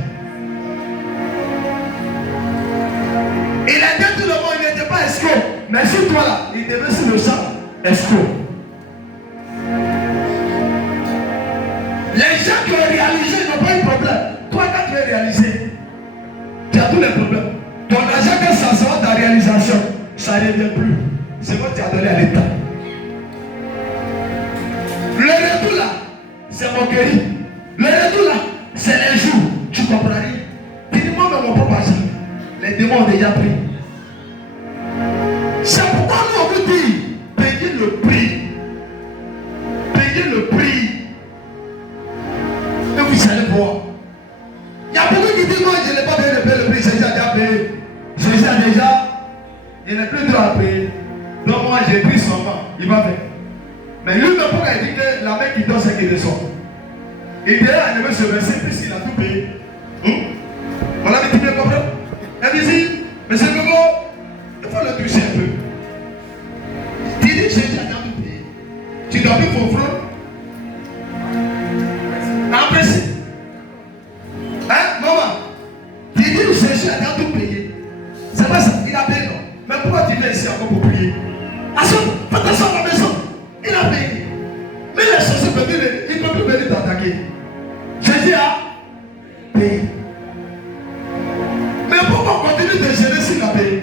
Il a été tout le monde, il n'était pas escroc. Mais sur toi là, il devait sur le champ escroc. Les gens qui ont réalisé n'ont pas eu de problème. Toi, quand tu es réalisé, tu as tous les problèmes. Ton argent, quand ça sort de ta réalisation, ça ne revient plus. C'est quoi que tu as donné à l'État. Le retour là, c'est moquerie. Le retour là, c'est les jours. Tu comprends rien. Dis-moi même mon propre argent. Les démons ont déjà pris. C'est pourquoi nous on vous dit, payez le prix. Payez le prix. Et vous allez voir. Il y a beaucoup qui disent, moi je n'ai pas payé le prix, Jésus a déjà payé. Jésus a déjà, il n'est plus droit à payer. Donc moi j'ai pris son main, il va faire. Mais lui, même pourquoi il dit que la main qui donne, c'est qui descend. Il dit, ah, il veut se verser puisqu'il a tout payé. On l'a dit, tu bien compris? Elle dit, si, mais c'est comment? Il faut le toucher un peu. Tu dis, Jésus a déjà tout payé. Tu dois plus ton front. En principe. Hein, maman? Tu dis, Jésus a déjà tout payé. C'est pas ça, il a payé, non? Mais pourquoi tu viens ici encore pour prier? Fais attention à la maison. Il a payé. Mais les choses peuvent venir, il ne peut plus venir t'attaquer. Jésus a payé. Mais pourquoi on continue de gérer s'il a payé?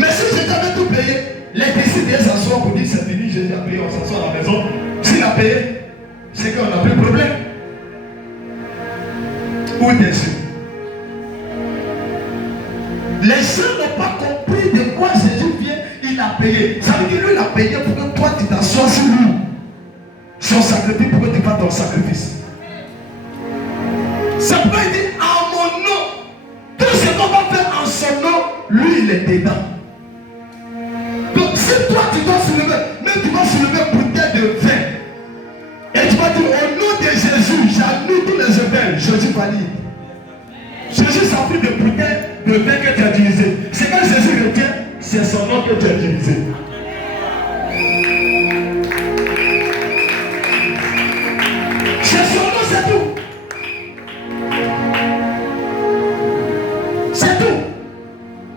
Mais si Jésus avait tout payé, les disciples s'assoient pour dire c'est fini, Jésus a payé, on s'assoit à la maison. S'il a payé, c'est qu'on n'a plus de problème. Où est Jésus? Les gens n'ont pas compris de quoi Jésus vient, il a payé. Ça veut dire lui il a payé pour que toi tu t'assoies sur lui. Son sacrifice pour que tu fasses ton sacrifice. C'est pourquoi il dit en mon nom, tout ce qu'on va faire en son nom, lui il est dedans. Donc si toi tu dois soulever, même tu vas soulever une bouteille de vin, et tu vas dire au nom de Jésus, j'annule tous les rebelles, Jésus va lire. Jésus s'appuie de bouteille de vin que tu as utilisé. C'est quand Jésus retient, c'est son nom que tu as utilisé. C'est son nom, c'est tout. C'est tout.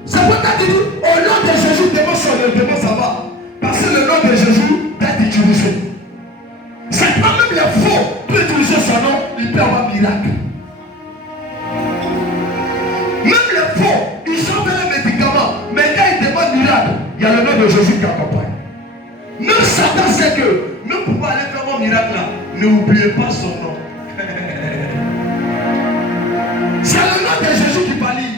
C'est pourquoi tu dis, au nom de Jésus, le démon ça va. Parce que le nom de Jésus est utilisé. C'est pas même les faux peut utiliser son nom, il peut avoir un miracle. Même les faux, ils sont les médicaments. Mais quand ils demandent miracle, il y a le nom de Jésus qui accompagne. Même Satan sait que, même pour aller faire un miracle là, n'oubliez pas son nom. C'est le nom de Jésus qui valide.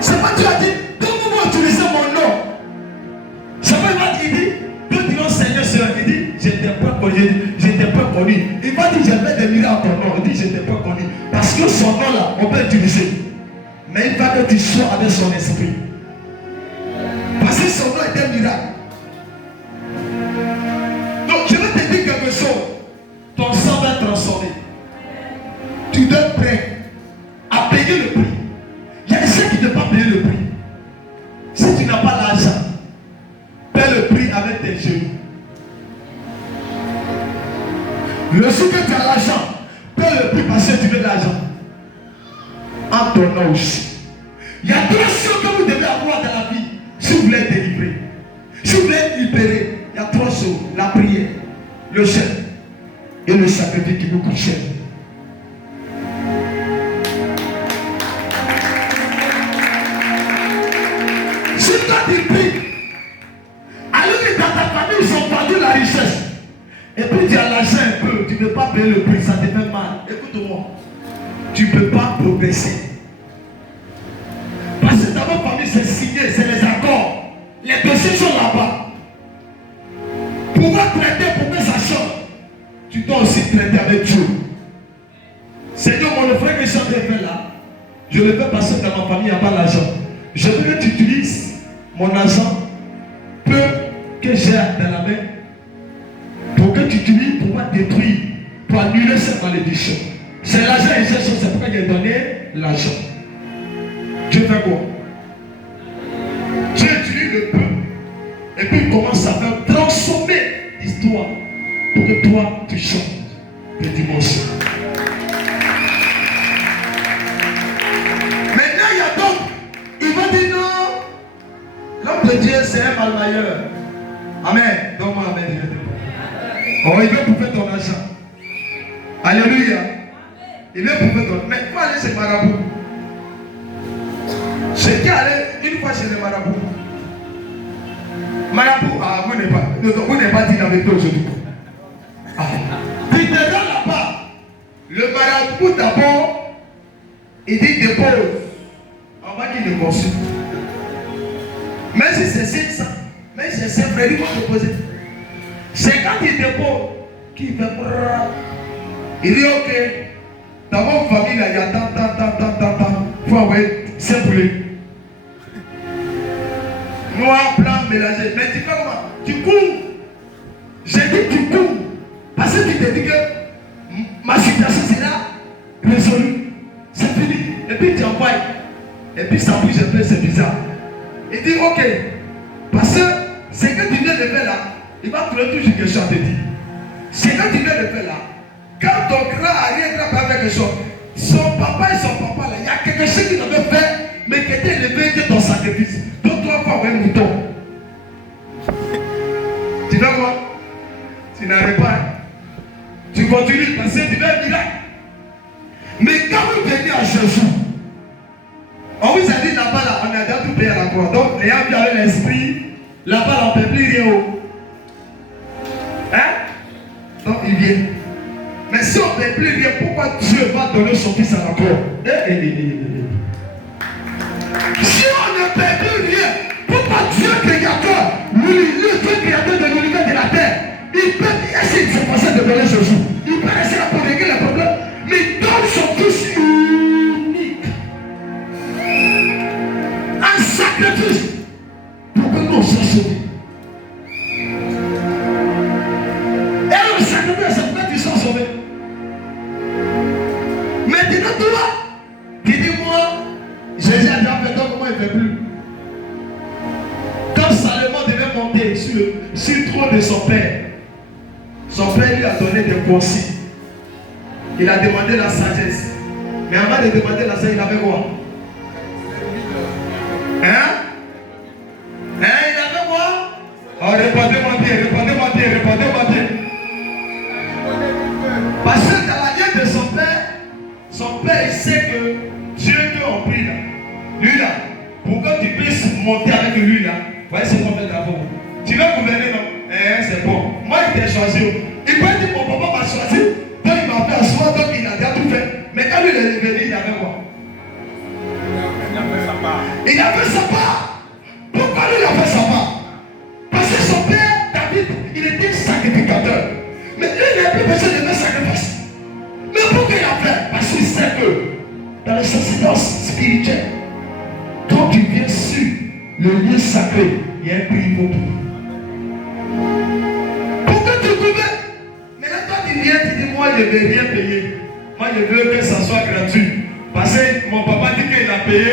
C'est pas tu as dit, comment vous utilisez mon nom? C'est pas il dit, Dieu dit, je ne t'ai pas connu. Parce que son nom là, on peut utiliser. Mais il va que tu sois avec son esprit. Parce que son nom est un miracle. Donc je vais te dire quelque chose. Ton sang va transformer. Tu dois être prêt à payer le prix. Il y a des gens qui ne peuvent pas payer le prix. Si tu n'as pas l'argent, paie le prix avec tes genoux. Le jour que tu as l'argent, paie le prix parce que tu veux de l'argent. En ton nom aussi. Il y a trois choses que vous devez avoir dans la vie si vous voulez être délivré. Si vous voulez être libéré, il y a trois choses. La prière, le jeûne et le sacrifice qui nous coûte cher. Si toi tu pries, alors que dans ta famille ils ont vendu la richesse, et puis tu as l'argent un peu, tu ne peux pas payer le prix, ça te fait mal. Écoute-moi, tu ne peux pas progresser. Parce que dans votre famille c'est signé, c'est les accords. Les dossiers sont là-bas. Pouvoir traiter pour que ça change, tu dois aussi traiter avec Dieu. Seigneur, mon frère que je suis en train de faire là, je le fais parce que dans ma famille il n'y a pas l'argent. Je veux que tu utilises mon argent, peu que j'ai dans la main, pour que tu utilises pour pouvoir détruire, pour annuler cette malédiction. C'est l'argent et c'est chose, c'est pourquoi il a donné l'argent. Dieu fait quoi? Dieu utilise le peu. Et puis il commence à faire transformer l'histoire pour que toi tu changes de dimension. Maintenant il y a d'autres. Il va dire non. L'homme de Dieu c'est un malmailleur. Amen. Donne-moi amen. Oh, il veut bouffer ton argent. Alléluia. Il veut bouffer ton. Mais il faut aller chez Marabout. J'étais allé une fois chez le Marabout. Marabout, ah, vous n'êtes pas dit la vérité aujourd'hui. Ah. Puis dedans là-bas, le Marabout d'abord, il dit dépose. On va dire de consulte. Même si c'est 500, même si c'est 5 frères, il va déposer. C'est quand il dépose qu'il fait brrr. Il dit ok, dans votre famille là, il y a tant. Il faut envoyer 5 poulets. Noir, blanc, mélangé. Mais tu fais comment? Tu cours. J'ai dit tu cours. Parce que tu te dis que ma situation sera résolue. C'est fini. Et puis tu envoies. Et puis ça bouge un peu, c'est bizarre. Il dit ok. Parce que ce que tu viens de faire là, il va trouver toujours quelque chose à te dire. Ce que tu viens de faire là, quand ton grand arrière n'a pas fait quelque chose, son papa et son papa là, il y a quelque chose qu'il avait fait, mais qui était élevé de ton sacrifice. Donc toi, pas un mouton. Tu veux quoi? Tu n'arrives pas. Tu continues parce que tu veux un miracle. Mais quand vous venez à Jésus, on vous a dit là-bas, là, on a déjà tout payé à la croix. Donc, les gens qui avaient l'esprit, là-bas, on ne peut plus rien. Hein? Donc, il vient. Mais si on ne peut plus rien, pourquoi Dieu va donner son fils à la croix? Si on ne peut plus rien, pourquoi Dieu créateur, le Dieu créateur de l'univers de la terre, il peut essayer de se passer de donner Jésus. Il peut essayer de régler les problèmes, mais il donne son fils unique. Un sacrifice pour que nous soyons sauvés. Et le sacrifice, c'est pour que tu sois sauvé. Maintenant, toi, tu dis moi, Jésus a déjà fait donc comment il ne fait plus. Quand Salomon devait monter sur le trône de son père lui a donné des conseils. Il a demandé la sagesse. Mais avant de demander la sagesse, il avait quoi? Hein? Il avait quoi? Oh, répondez-moi bien. Parce que dans la vie de son père, il sait que Dieu qu'on prie là. Lui là, pour que tu puisses monter avec lui là, voyez ce qu'on fait d'abord. Tu veux gouverner, non? C'est bon. Moi, il t'a choisi. Il peut dire mon papa m'a choisi. Donc il m'a fait asseoir, donc il a déjà tout fait. Mais quand lui il est venu, il avait quoi? Il a fait sa part. Pourquoi lui il a fait sa part? Parce que son père, David, il était sacrificateur. Mais lui, il n'a plus besoin de faire sacrifice. Mais pourquoi il a fait? le lieu sacré, il y a un prix pour tout. Pour que tu pouvais. Maintenant, toi, tu viens, tu dis, moi, je ne vais rien payer. Moi, je veux que ça soit gratuit. Parce que mon papa dit qu'il a payé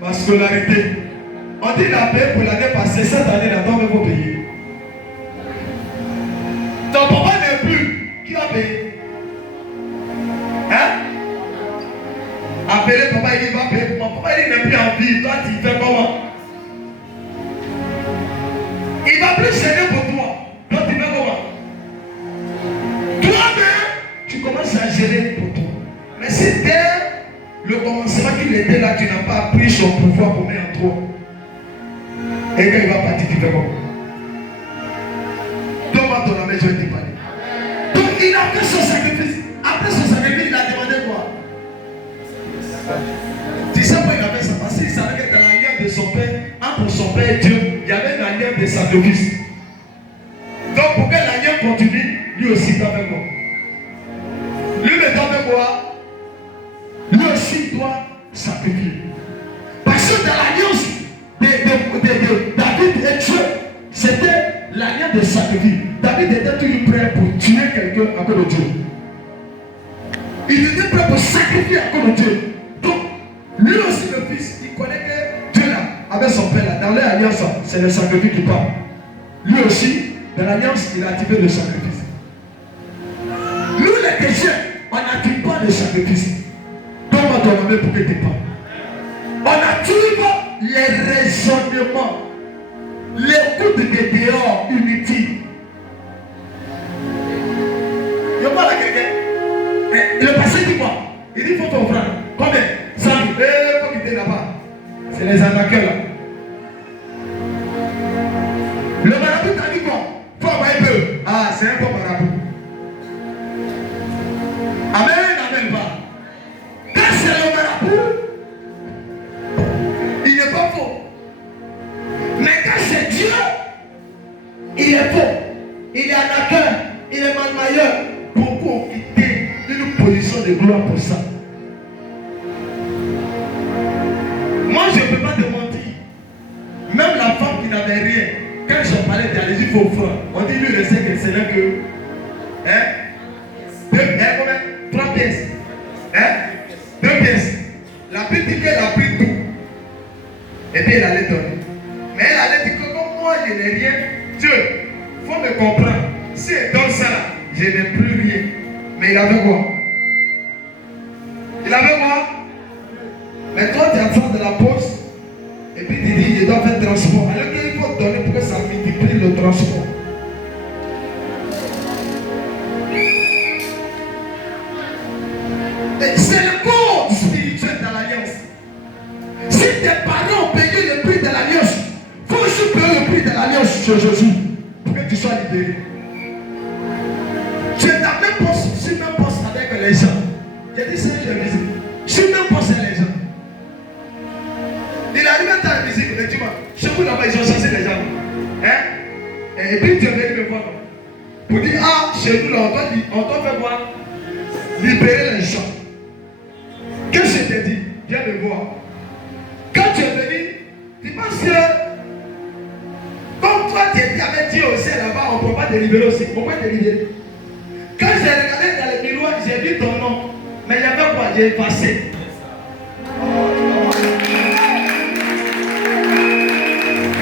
ma scolarité. On dit qu'il a payé pour l'année passée. Cette année-là, toi, il faut payer. Ton papa n'est plus. Qui va payer? Hein? Appelez papa, il va payer. Mon papa, il n'est plus en vie. Toi, tu fais comment? Il va plus gêner pour toi. Toi, tu fais comment? Toi-même, tu commences à gérer pour toi. Mais c'est dès le commencement qu'il était là, tu n'as pas pris son pouvoir pour mettre en toi. Et quand il va partir, tu fais comment? Donne-moi ton ami, je vais te parler. Donc il a fait son sacrifice. Après son sacrifice, il a demandé quoi? Tu sais pourquoi il a fait ça? Parce qu'il savait que dans l'alliance de son père, entre son père et Dieu, il y avait une alliance de sacrifice. Donc pour que l'alliance continue, lui aussi doit faire quoi? Lui ne doit faire quoi? Lui aussi doit sacrifier. Parce que dans l'alliance de David et Dieu, c'était l'alliance de sacrifice. David était toujours prêt pour tuer quelqu'un à cause de Dieu. Il était prêt pour sacrifier à cause de Dieu. Donc, lui aussi le fils, il connaît que Dieu là, avec son père là, dans l'alliance, c'est le sacrifice qui parle. Lui aussi, dans l'alliance, il a activé le sacrifice. Nous les chrétiens, on n'active pas le sacrifice. Donne-moi ton ami pour que tu parles. On active les raisonnements, l'écoute de dehors inutile. Il parle à quelqu'un. Le passé dit quoi? Il dit faut ton frère. Combien? 100 000. Il faut quitter là-bas. C'est les arnaqueurs là. Le marabout t'a dit quoi? Faut envoyer peu. Ah, c'est un bon marabout. Amen, amen pas. Quand c'est le marabout, il n'est pas faux. Mais quand c'est Dieu, il est faux. Il est arnaqueur. Il est malmailleur. Beaucoup ont quitté une position de gloire pour ça. Moi, je ne peux pas te mentir. Même la femme qui n'avait rien, quand je parlais d'aller jusqu'au front, on dit lui, le sait que c'est là que. Combien? 3 pièces. 2 pièces. La petite, elle a pris tout. Et puis elle allait donner. Mais elle allait dire que comme moi, je n'ai rien, Dieu, il faut me comprendre. Si elle donne ça là, je n'ai plus rien. Mais il avait quoi? Il avait quoi? Mais toi, tu es en train de la pause. Et puis tu dis, je dois faire transport. Alors qu'il faut donner pour que ça multiplie le transport. C'est le code spirituel dans l'alliance. Si tes parents ont payé le prix de l'alliance, il faut aussi payer le prix de l'alliance sur Jésus pour que tu sois libéré. Tu es dans le même poste, sur le même poste avec les gens. J'ai dit, c'est une visite. Sur le même poste avec les gens. Il arrive à ta visite, effectivement. Chez vous là-bas, ils ont chassé les gens. Et puis tu es venu me voir. Pour dire, ah, chez nous là, on doit faire quoi? Libérer les gens. Qu'est-ce que je t'ai dit? Viens me voir. Quand tu es venu, tu penses que comme toi tu étais avec Dieu aussi là-bas, on ne peut pas te libérer aussi. Pourquoi te libérer? Quand j'ai regardé dans les miroirs, j'ai vu ton nom. Mais il y avait quoi? J'ai effacé.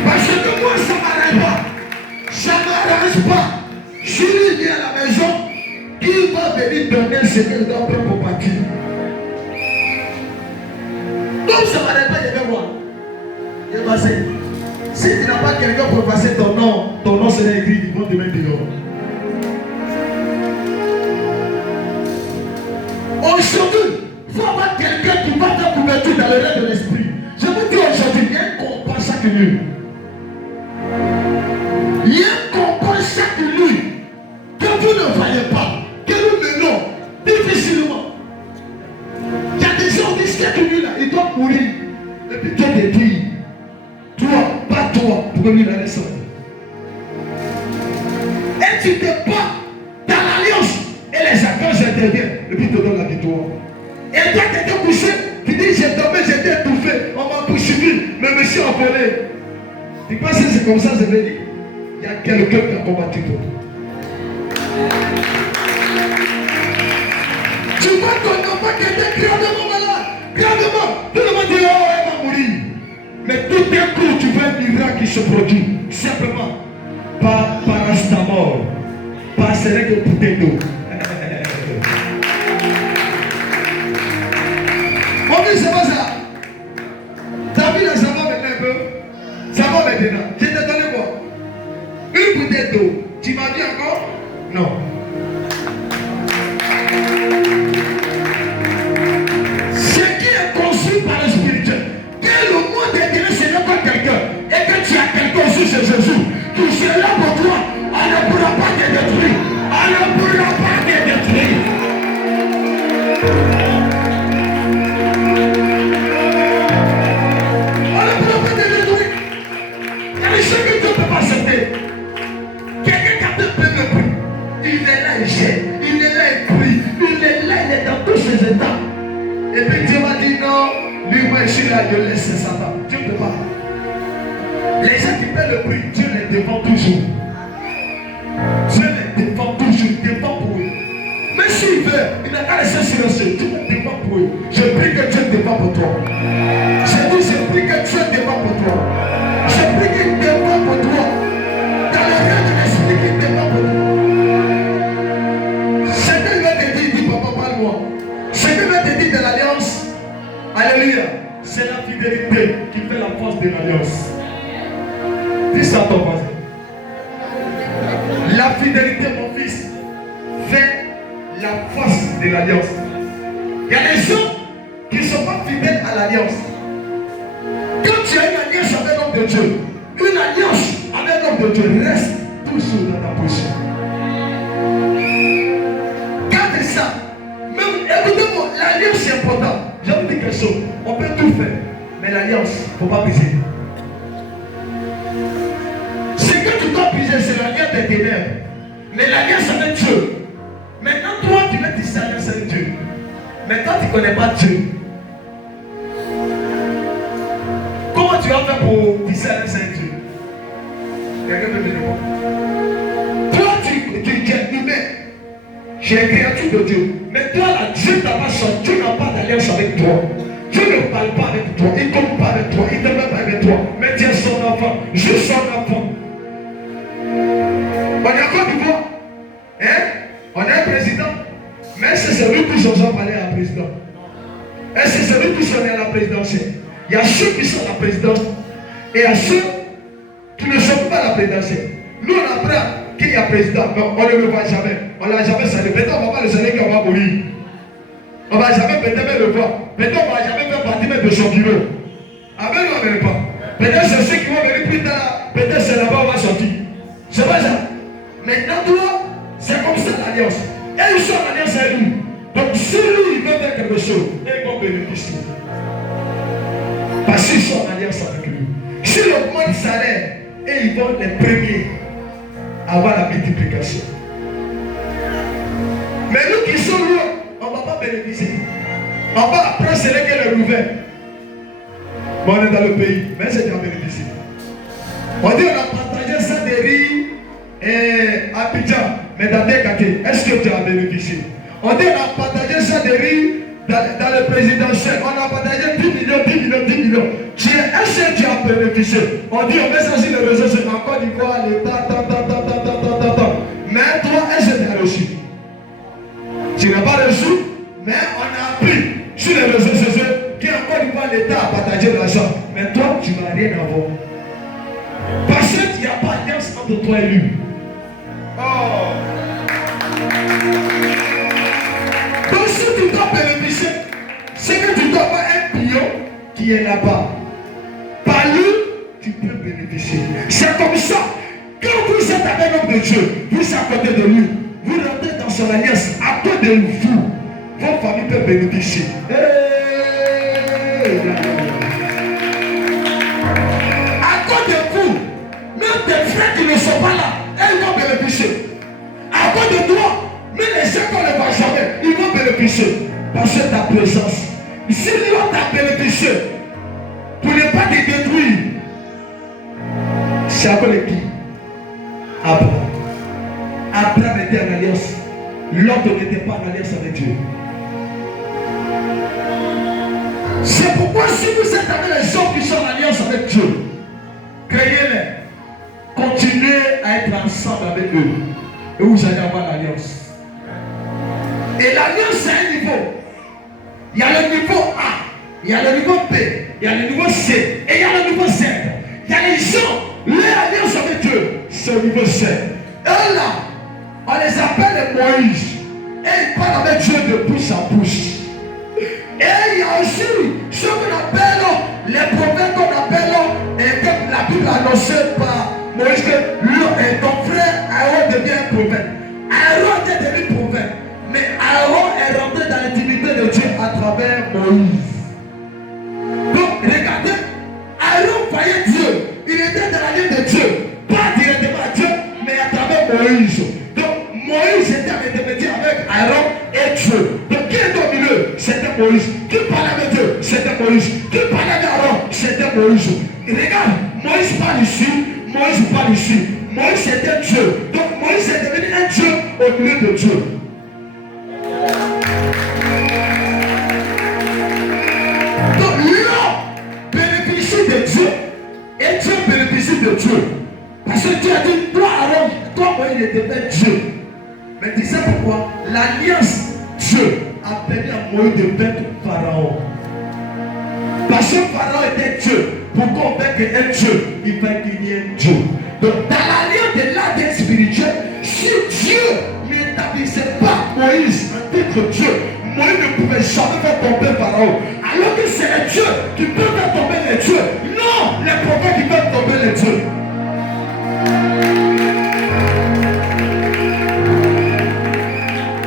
Parce que moi ça ne m'arrête pas. Ça ne m'arrange pas. Je suis venu à la maison. Qui va venir donner ce qu'il doit prendre pour partir? Comme ça ne m'arrête pas, je vais voir. Je vais passer. Si tu n'as pas quelqu'un pour passer ton nom sera écrit, ils vont te mettre dehors. Aujourd'hui, il faut avoir quelqu'un qui va te couverture dans le rêve de l'esprit. Je vous dis aujourd'hui, il y a un combat chaque nuit. Il y a un combat chaque nuit que vous ne voyez pas, que nous menons difficilement. Il y a des gens qui cette nuit-là, ils doivent mourir. Et puis Dieu te dit, toi, pas toi, pour que lui la descendre. Et tu te bats dans l'alliance. Et les archanges interviennent. Et puis te donnent la victoire. Et toi, tu étais couché. Tu dis, j'ai tombé, j'ai été étouffé. On m'a poursuivi, mais me suis envolé. Tu penses que c'est comme ça, je vais dire? Il y a quelqu'un qui a combattu pour toi. Tu vois ton enfant qui était gravement malade, gravement. Tout le monde dit, oh, elle va mourir. Mais tout d'un coup, tu vois un miracle qui se produit. Simplement, par parastamol, par seringue de bouteille d'eau. Mon fils, c'est pas ça. Ta vie là, ça va maintenant un peu. Ça va maintenant. Je t'ai donné quoi? Une bouteille d'eau. Tu m'as dit encore? Non. Ce qui est conçu par le spirituel. Que le monde intérieur se lève comme quelqu'un. Et que tu as quelqu'un aussi chez Jésus. Qui se lève pour toi. On ne pourra pas te détruire. On ne pourra pas te détruire. Il est là, il prie, il est là, il est dans tous ses états. Et puis Dieu m'a dit non, lui, moi je suis là, je laisse Satan. Dieu ne peut pas. Les gens qui paient le prix, Dieu les défend toujours. Dieu les défend toujours, il défend pour eux. Mais s'il veut, il n'a qu'à laisser silencieux, Dieu les défend pour eux. Je prie que Dieu défend pour toi. Je prie que Dieu défend pour toi. Je prie qu'il défend pour toi. Dans le rêve de l'esprit, qu'il défend pour toi. Ce que je te dis de l'alliance, alléluia, c'est la fidélité qui fait la force de l'alliance. Dis ça à ton voisin. La fidélité, mon fils, fait la force de l'alliance. Il y a des gens qui ne sont pas fidèles à l'alliance. Quand tu as une alliance avec l'homme de Dieu, une alliance avec l'homme de Dieu, reste toujours dans ta position. Garde ça. Écoutez-moi, l'alliance c'est important. Je vous dis quelque chose. On peut tout faire, mais l'alliance, il ne faut pas briser. Ce que tu dois briser, c'est l'alliance des ténèbres. Mais l'alliance avec Dieu. Maintenant, toi, tu veux tisser l'alliance avec Dieu. Mais toi, tu ne connais pas Dieu. Comment tu vas faire pour tisser l'alliance avec Dieu? Quelqu'un peut me dire. Toi, tu es humain. Tu es créature de Dieu. Mais toi, là, Dieu t'a pas changé. Dieu n'a pas d'alliance avec toi. Dieu ne parle pas avec toi. Il ne compte pas avec toi. Il ne met pas avec toi. Mais tu es son enfant. Je suis son enfant. On est encore du bois. Hein? On est un président. Mais c'est celui qui sont parlé à la présidence. Et c'est celui qui sont à la présidence. Il y a ceux qui sont à la présidence. Et il y a ceux qui ne sont pas à la présidence. Nous, on apprend qu'il y a président, mais on ne le voit jamais. On ne l'a jamais salué. Peut-être on ne va pas le saluer qu'on va mourir. On ne va jamais peut-être le voir. Peut-être on ne va jamais faire partie de son bureau. Amen ou amen pas. Peut-être c'est ceux qui vont venir plus tard. Peut-être c'est là-bas on va sortir. C'est pas ça. Maintenant, toi, c'est comme ça l'alliance. Et ils sont en alliance avec nous. Donc, si lui, il veut faire quelque chose, ils vont bénéficier. Parce qu'ils sont en alliance avec lui. Si le monde s'arrête, et ils vont les premiers avoir la multiplication. Mais nous qui sommes loin, on ne va pas bénéficier. On va après c'est là que le ouvert. Bon, on est dans le pays, mais c'est déjà bénéficié. On dit on a partagé ça de riz et à Abidjan, mais dans des quartiers, est-ce que tu as bénéficié? On dit on a partagé ça de riz dans le présidentiel. On a partagé 10 millions, 10 millions, 10 millions. Est-ce que tu as bénéficié? On dit on met ça sur les réseaux sociaux. Encore une fois, l'État, mais toi, est-ce que tu as reçu? Tu n'as pas reçu, mais on a appris sur les réseaux sociaux qu'encore une fois l'État a partagé l'argent. Mais toi, tu ne vas rien avoir. Parce qu'il n'y a pas d'alliance entre toi et lui. Oh! Donc si tu dois bénéficier, c'est que tu dois avoir un pion qui est là-bas. Par lui, tu peux bénéficier. C'est comme ça. Quand vous êtes avec l'homme de Dieu, vous êtes à côté de lui, vous rentrez dans son alliance, à côté de vous, votre famille peut bénéficier. À côté de vous, même tes frères qui ne sont pas là, ils vont bénéficier. À côté de toi, même les gens qu'on ne voit jamais, ils vont bénéficier. Parce que ta présence, si l'autre a bénéficié, pour les te détruire. C'est à cause de qui? Abraham. Abraham était en alliance. L'autre n'était pas en alliance avec Dieu. C'est pourquoi si vous êtes avec les gens qui sont en alliance avec Dieu, créez-les. Continuez à être ensemble avec eux. Et vous allez avoir l'alliance. Et l'alliance, c'est un niveau. Il y a le niveau A, il y a le niveau B, il y a le niveau C, et il y a le niveau Z. Il y a les gens, l'alliance avec Dieu, c'est au niveau C. Eux là, on les appelle les Moïse. Et ils parlent avec Dieu de bouche à bouche. Et il y a aussi ceux qu'on appelle les prophètes qu'on appelle, et que la Bible annoncée par Moïse, que ton frère Aaron devient un prophète. Aaron était devenu prophète. Mais Aaron est rentré dans l'intimité de Dieu à travers Moïse. Donc regardez, Aaron voyait Dieu. Il était dans la ligne de Dieu. Pas directement à Dieu, mais à travers Moïse. Donc Moïse était en intermédiaire avec Aaron et Dieu. Donc qui est au milieu? C'était Moïse. Qui parlait avec Dieu? C'était Moïse. Qui parlait avec Aaron? C'était Moïse. Regarde, Moïse parle ici, Moïse parle ici. Moïse était Dieu. Donc Moïse est devenu un Dieu au milieu de Dieu. Donc l'homme bénéficie de Dieu et Dieu bénéficie de Dieu. Parce que Dieu a dit, toi Aaron, toi Moïse était Dieu. Mais tu sais pourquoi? L'alliance Dieu a permis à Moïse de vaincre Pharaon. Parce que Pharaon était Dieu. Pour qu'on vaincre un Dieu, il faut qu'il y ait un Dieu. Donc dans l'alliance de l'ADN spirituel, si Dieu n'établissait pas Moïse en tant que Dieu, Moïse ne pouvait jamais faire tomber Pharaon. Alors que c'est les dieux qui peuvent faire tomber les dieux. Non, les prophètes qui peuvent tomber les dieux.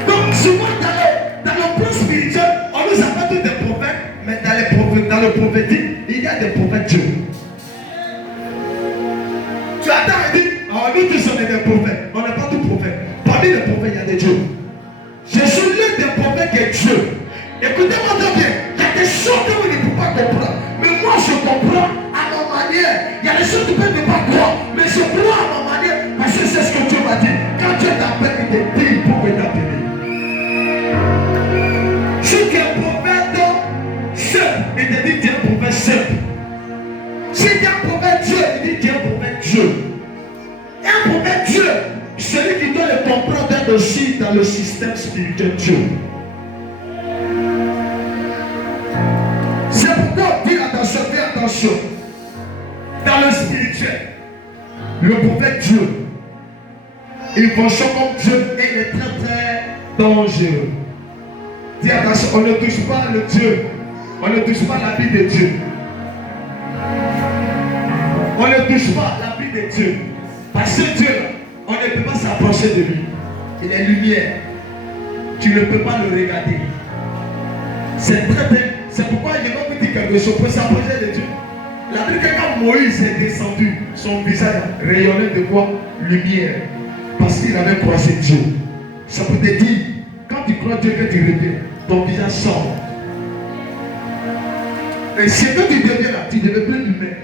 Donc souvent dans le plan spirituel, on nous appelle tous des prophètes, mais dans le prophétique, il y a des prophètes Dieu. Tu attends et dis, oh, nous tous sommes des prophètes. On n'est pas tous prophètes. Parmi les prophètes, il y a des dieux. Je suis l'un des prophètes qui est Dieu. Écoutez-moi bien, il y a des choses que vous ne pouvez pas comprendre. Mais moi, je comprends à ma manière. Il y a des choses que vous ne pouvez pas croire. Mais je crois à ma manière. Parce que c'est ce que Dieu m'a dit. Quand Dieu t'appelle, il te dit pourquoi il t'a appelé. Si tu es un prophète simple, il te dit tu es un prophète simple. Si tu es un prophète Dieu, il dit tu es un prophète Dieu. Un prophète Dieu, celui qui doit le comprendre est aussi dans le système spirituel Dieu. C'est pourquoi dis attention, fais attention. Dans le spirituel, le prophète Dieu, il fonctionne comme Dieu et il est très très dangereux. Dis attention, on ne touche pas le Dieu, on ne touche pas la vie de Dieu. On ne touche pas la vie de Dieu. Parce que Dieu, on ne peut pas s'approcher de lui. Il est lumière. Tu ne peux pas le regarder. C'est très bien. C'est pourquoi il va vous dire quelque chose pour s'approcher de Dieu. La Bible dit quand Moïse est descendu, son visage rayonnait de quoi? Lumière. Parce qu'il avait croisé Dieu. Ça peut te dire, quand tu crois Dieu que tu reviens, ton visage sort. Et ce que tu deviens là, tu ne deviens plus humain.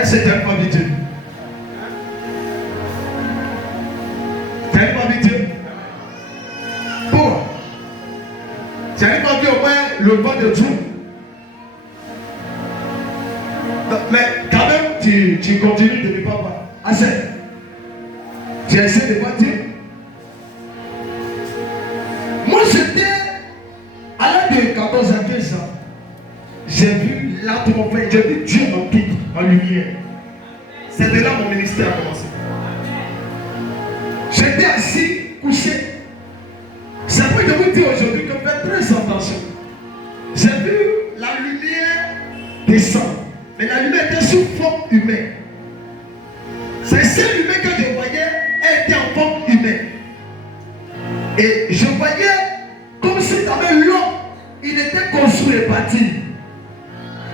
Est-ce que tu n'as pas vu Dieu? Tu n'as pas vu Dieu? Pourquoi? Tu n'as pas vu au moins le vent de Dieu? Mais quand même, tu continues de ne pas voir. Assez. Tu essaies de voir Dieu? Moi, j'étais à l'âge de 14 à 15 ans. J'ai vu l'atmosphère, j'ai vu Dieu en tout, en lumière. C'est de là mon ministère a commencé. J'étais assis, couché. C'est pourquoi je vous dis aujourd'hui que faites très attention. J'ai vu la lumière descendre. Mais la lumière était sous forme humaine. C'est cette lumière que je voyais, elle était en forme humaine. Et je voyais comme si avec l'homme, il était construit et bâti.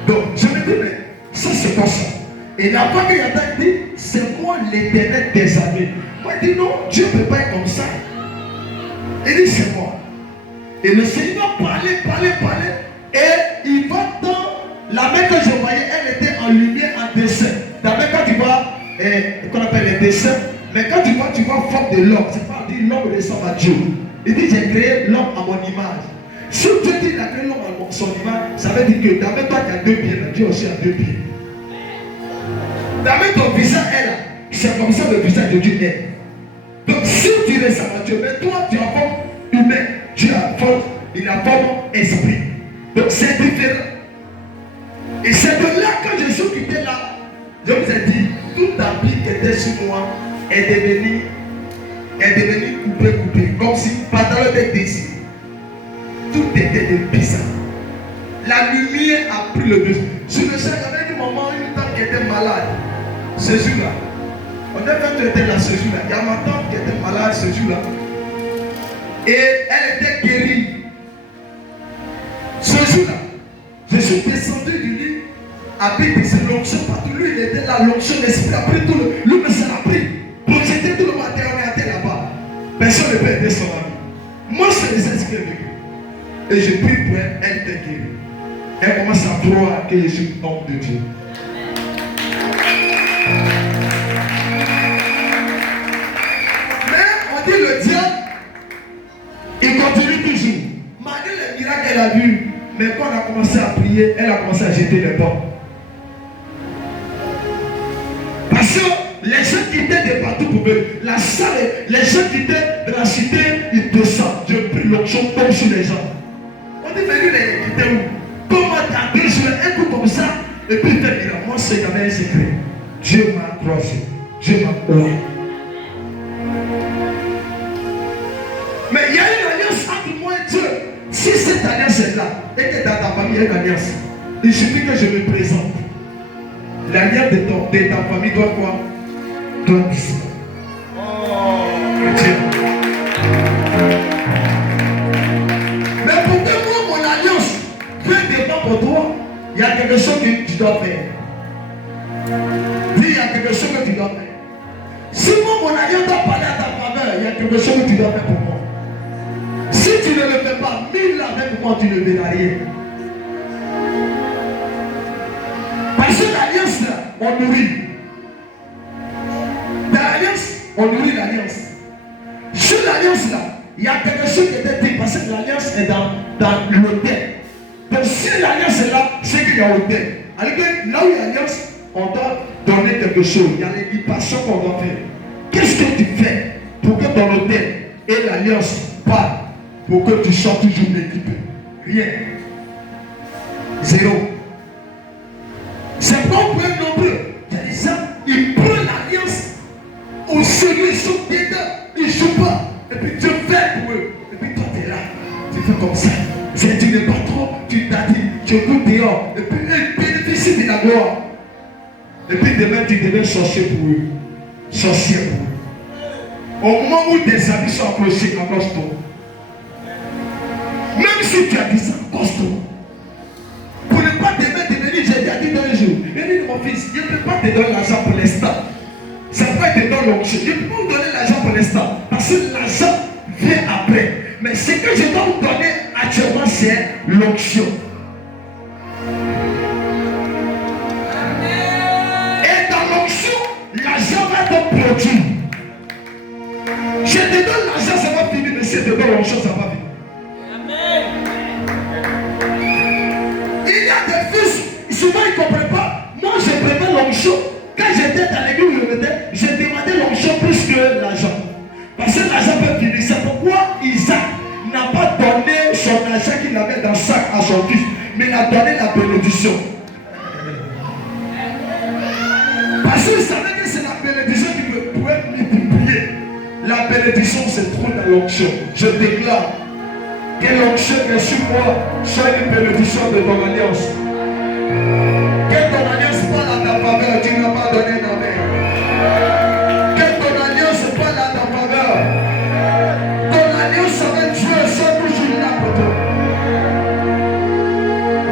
Donc je me dis, mais ça c'est quoi ça? Et la fois qu'il y a dit, c'est moi l'Éternel des armées. Moi il dit non, Dieu ne peut pas être comme ça. Il dit c'est moi. Et le Seigneur va parler. Et il va dans qu'on appelle les dessins. Mais quand tu vois forme de l'homme, c'est pas dire l'homme ressemble à Dieu. Il dit j'ai créé l'homme à mon image. Si Dieu dit qu'il a créé l'homme à son image, ça veut dire que d'abord toi tu as 2 pieds, Dieu aussi a 2 pieds. D'abord ton visage est là. C'est comme ça le visage de Dieu est. Donc si tu ressembles à Dieu, mais toi tu as forme humaine, Dieu a forme, il a forme esprit. Donc c'est différent. Et c'est de là que Jésus qui était là, je vous ai dit, tout habit qui était sur moi est devenu coupé, comme si le pantalon était déchiré. Tout était de bizarre. La lumière a pris le dessus. Sur le champ, il y avait une maman, une tante qui était malade. Ce jour-là, on a fait traiter là ce jour-là. Il y a ma tante qui était malade ce jour-là. Et elle était guérie. Ce jour-là, je suis descendu du lit, habité de l'onction partout. Lui, il était là, l'onction, l'esprit a pris tout le. Lui, mais ça l'a pris. Projeté tout le matin, on est atteint là-bas. Personne ne peut aider son ami. Moi, je les ai inscrits avec lui. Et je prie pour elle, elle était guérie. Elle commence à croire que je suis homme de Dieu. Mais on dit le diable, il continue toujours. Malgré les miracles qu'elle a vus, mais quand on a commencé à prier, elle a commencé à jeter les bombes. Parce que les gens qui étaient de partout pour eux, la salle, les gens qui étaient de la cité, ils descendent. Je prie l'onction comme sur les gens. On dit, mais lui, il était où? Comment t'as 2 jours, un coup comme ça, et puis il fait miracle. Moi, c'est jamais un secret. Dieu m'a croisé. Dieu m'a oué. Mais il y a une alliance entre moi et Dieu. Si cette alliance est là, et que dans ta famille il y a une alliance, il suffit que je me présente. L'alliance de ta famille doit quoi? Doit disparaître. Oh, Dieu. Mais pour que moi, mon alliance ne dépend pour toi, il y a quelque chose que tu dois faire. Dis, il y a quelque chose que tu dois faire. Si moi, mon alliance doit parler à ta faveur, il y a quelque chose que tu dois faire pour moi. Si tu ne le fais pas, 1000 avec moi, tu ne verras rien. Parce que l'alliance là, on nourrit. Dans l'alliance, on nourrit l'alliance. Sur l'alliance là, il y a quelque chose qui était dit parce que l'alliance est dans l'autel. Donc si l'alliance est là, c'est qu'il y a l'autel. Alors que là où il y a l'alliance, on doit donner quelque chose. Il y a les libations qu'on doit faire. Qu'est-ce que tu fais pour que ton autel et l'alliance parlent, pour que tu sois toujours équipé? Rien. Zéro. C'est pas pour un nombreux. Il y a des gens, ils prennent l'alliance au sérieux, ils sont dedans, ils ne jouent pas. Et puis Dieu fait pour eux. Et puis toi, tu es là. Tu fais comme ça. Tu n'es pas trop, tu t'as dit, tu écoutes dehors. Et puis ils bénéficient de la gloire. Et puis demain, tu deviens sorcier pour eux. Sorcier pour eux. Au moment où tes amis sont approchés, accroche-toi. Même si tu as dit ça, accroche-toi. Pour ne pas demain devenir, j'ai dit un jour, il dit mon fils, je ne peux pas te donner l'argent pour l'instant. Ça peut être dans l'onction. Je ne peux pas vous donner l'argent pour l'instant. Parce que l'argent vient après. Mais ce que je dois vous donner actuellement, c'est l'onction. Et dans l'onction, l'argent va être produit. Je te donne l'argent, ça va finir. Mais si je te donne l'onction, ça va finir. Il y a des fils, souvent ils ne comprennent pas. Moi, je préfère l'onction. Quand j'étais dans l'église, je demandais l'onction plus que l'argent. Parce que l'argent peut finir. C'est pourquoi Isaac n'a pas donné son argent qu'il avait dans le sac à son fils, mais il a donné la bénédiction. Parce qu'il savait que c'est la bénédiction qui pouvait multiplier. La bénédiction se trouve dans l'onction. Je déclare que l'onction est sur moi soit une bénédiction de ton alliance. Que ton alliance parle à ta faveur, tu n'as pas donné ta main. Que ton alliance parle à ta faveur. Ton alliance avec Dieu soit toujours là pour toi.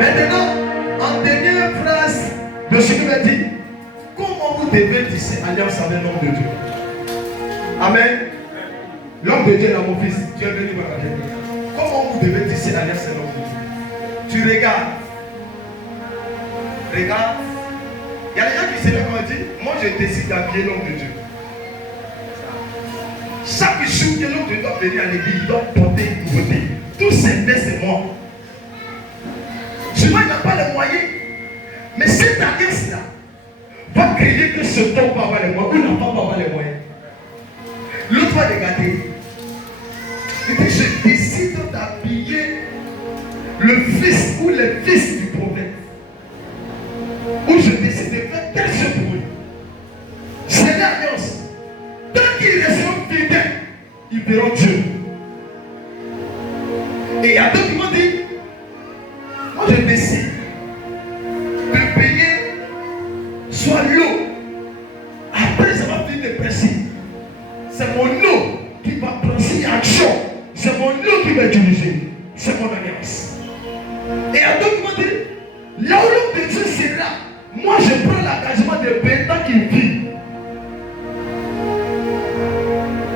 Maintenant, en dernière phrase de ce qu'il m'a dit, comment vous devez tisser alliance avec l'homme de Dieu? Amen. L'homme de Dieu est là, mon fils. Tu es venu me raconter. Comment vous devez tisser alliance avec l'homme de Dieu? Tu regardes. Regarde. Il y a des gens qui se lèvent et disent, moi je décide d'habiller l'homme de Dieu. Chaque jour que l'homme de Dieu doit venir à l'église, il doit porter une nouveauté. Tous ces faits, c'est moi. Souvent, il n'a pas les moyens. Mais cette alliance-là va créer que ce homme va avoir les moyens ou la femme va avoir les moyens. L'autre va regarder. Il dit, je décide d'habiller le fils ou les fils du prophète. Ou je décide de faire tel chose pour lui. C'est l'alliance. Tant qu'ils resteront fidèles, ils verront Dieu. Et il y a d'autres qui m'ont dit, moi je décide de payer soit l'eau. Après ça va finir de percer. C'est mon eau qui va penser action. C'est mon eau qui va utiliser. C'est mon alliance. Et il y a d'autres qui m'ont dit, là où l'homme de Dieu sera, moi je prends l'engagement de payer tant qu'il vit.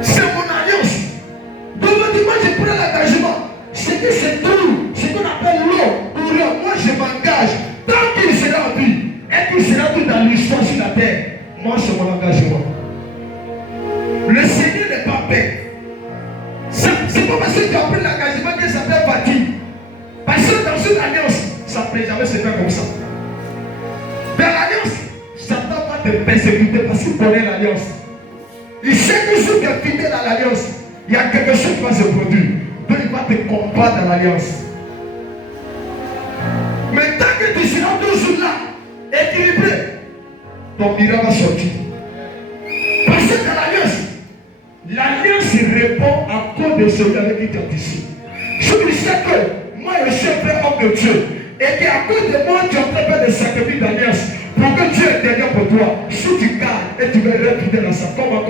C'est mon alliance. Donc moi je prends l'engagement. C'est que c'est tout. Ce qu'on appelle l'eau. Pour l'eau, moi je m'engage. Tant qu'il sera en vie et qu'il sera tout dans l'histoire sur la terre, moi c'est mon engagement. Le Seigneur n'est pas bête. C'est pas parce que tu as pris l'engagement que ça fait fatigue. Parce que dans une alliance, ça ne peut jamais se faire comme ça. Dans l'alliance, Satan va te persécuter parce qu'il connaît l'alliance. Il sait que si tu es fidèle à l'alliance, il y a quelque chose qui va se produire. Donc il va te combattre dans l'alliance. Mais tant que tu seras toujours là, équilibré, ton miracle va sortir. Parce que dans l'alliance répond à cause de celui avec qui tu es ici. Si tu sais que moi je suis un vrai homme de Dieu et qu'à cause de moi tu es en train de faire des sacrifices d'alliance pour que Dieu est derrière pour toi, si tu gardes et tu vas être fidèle dans ça, comment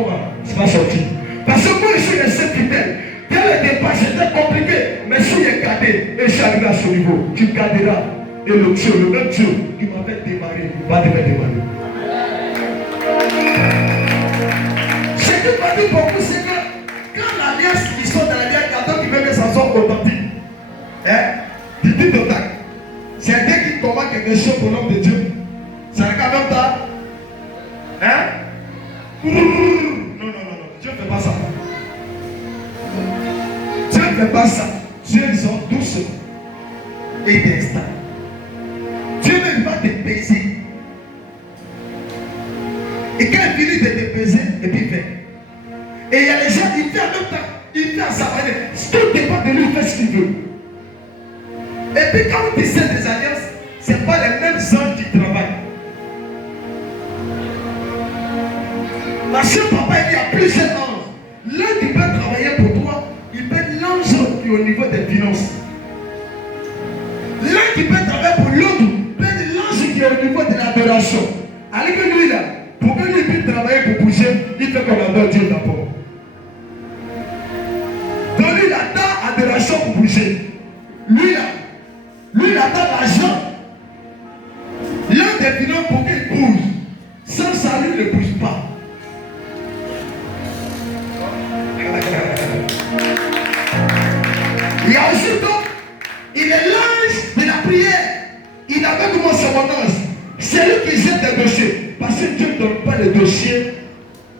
ça va sortir? Parce que moi je suis resté fidèle. Dès le départ c'était compliqué, mais si j'ai gardé et je suis arrivé à ce niveau, tu garderas. Et le Dieu, le même Dieu qui m'a fait démarrer, va te faire démarrer. Ce qui m'a dit beaucoup, c'est que quand l'alliance, ils sont dans l'alliance, il y a d'autres qui veulent que ça soit authentique. Tu dis total. C'est un Dieu qui commande quelque chose pour l'homme de Dieu. C'est un cas même temps. Non. Dieu ne fait pas ça. Dieu ne fait pas ça. Dieu ils ont doucement et d'instant. Dieu ne va te baiser. Et quand il finit de te baiser, et puis il fait. Et il y a les gens, il fait en même temps, il fait à sa manière. Tout dépend de lui, il fait ce qu'il veut. Et puis quand tu sais des alliances, ce n'est pas les mêmes gens qui travaillent. Parce que papa il y a plusieurs anges. L'un qui peut travailler pour toi, il peut être l'ange qui est au niveau des finances. L'un qui peut travailler pour l'autre, peut être l'ange qui est au niveau de l'adoration. Alors que lui là, pour que lui puisse travailler pour bouger, il fait qu'on adore Dieu d'abord. Donc lui il attend adoration pour bouger. Lui il attend l'argent. L'un des finances pour qu'il bouge. Sans ça, lui ne bouge pas. Il y a aussi donc, il est l'ange de la prière. Il avait commencé son ange. C'est lui qui gère des dossiers. Parce que Dieu ne donne pas les dossiers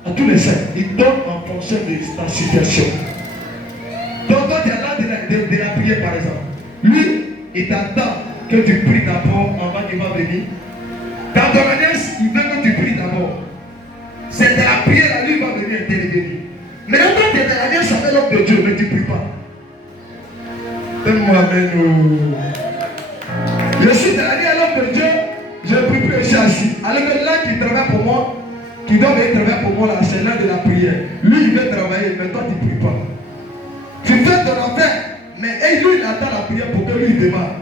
à tous les saints. Il donne en fonction de ta situation. Donc, quand il y a l'ange de la prière, par exemple, lui, il t'attend que tu pries d'abord avant qu'il va venir. Dans ton alliance, il veut que tu pries d'abord. C'est de la prière, là, lui va venir intervenir. Mais quand tu es dans l'alliance avec l'homme de Dieu, mais tu ne pries pas. Donne-moi amen. Je suis dans l'alliance avec l'homme de Dieu, je ne prie plus, je suis assis. Alors que là qui travaille pour moi, qui doit venir travailler pour moi, là, c'est l'un de la prière. Lui, il veut travailler, mais toi, tu ne pries pas. Tu fais ton affaire, mais lui, il attend la prière pour que lui, il démarre.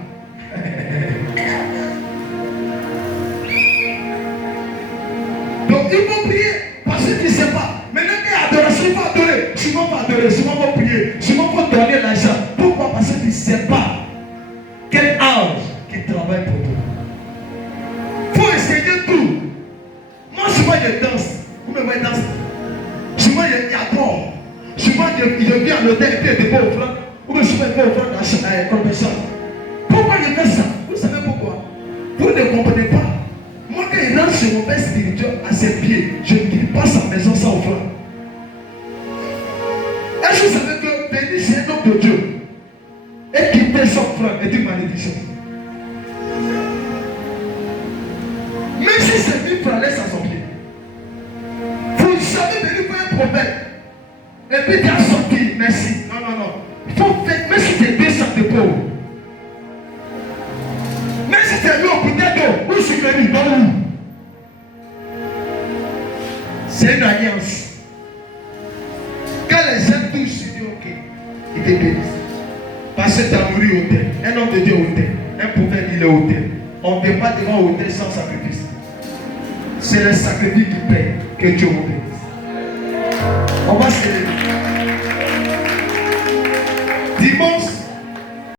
Donc, il faut prier parce que tu ne sais pas. Maintenant qu'il y a adoration, il faut adorer. Souvent, il faut adorer, souvent, il faut prier. Souvent, il faut donner l'argent. Pourquoi? Parce que tu ne sais pas quel ange qui travaille pour toi. Il faut essayer tout. Moi, souvent, je danse. Vous me voyez danser. Souvent, j'adore. Souvent, je viens à l'hôtel et puis je dépose offrande. Ou bien souvent, je vais offrande dans la compétition. Pourquoi je fais ça? Vous savez pourquoi? Vous ne comprenez pas. Moi, quand je rentre chez mon père spirituel à ses pieds, je ne quitte pas sa maison sans offrande. Est-ce que vous savez que bénir c'est un homme de Dieu et quitter son frère est une malédiction? Même si c'est 1000 francs, laisse à son pied. Vous ne savez venir pour un prophète et puis tu as sorti, merci. Non, non, non. Il faut faire, même si tu es 200 de pauvres. Même si tu es mis au bouteille d'eau, où je suis venu, dans où? C'est une alliance. Quand les gens touchent, tu dis ok, ils te bénissent. Parce que tu as nourri au terre. Un homme de Dieu au terre. Un prophète, il est au terre. On ne peut pas devant au terre sans sacrifice. C'est le sacrifice qui paye que Dieu vous bénisse. On va se lever. Dimanche.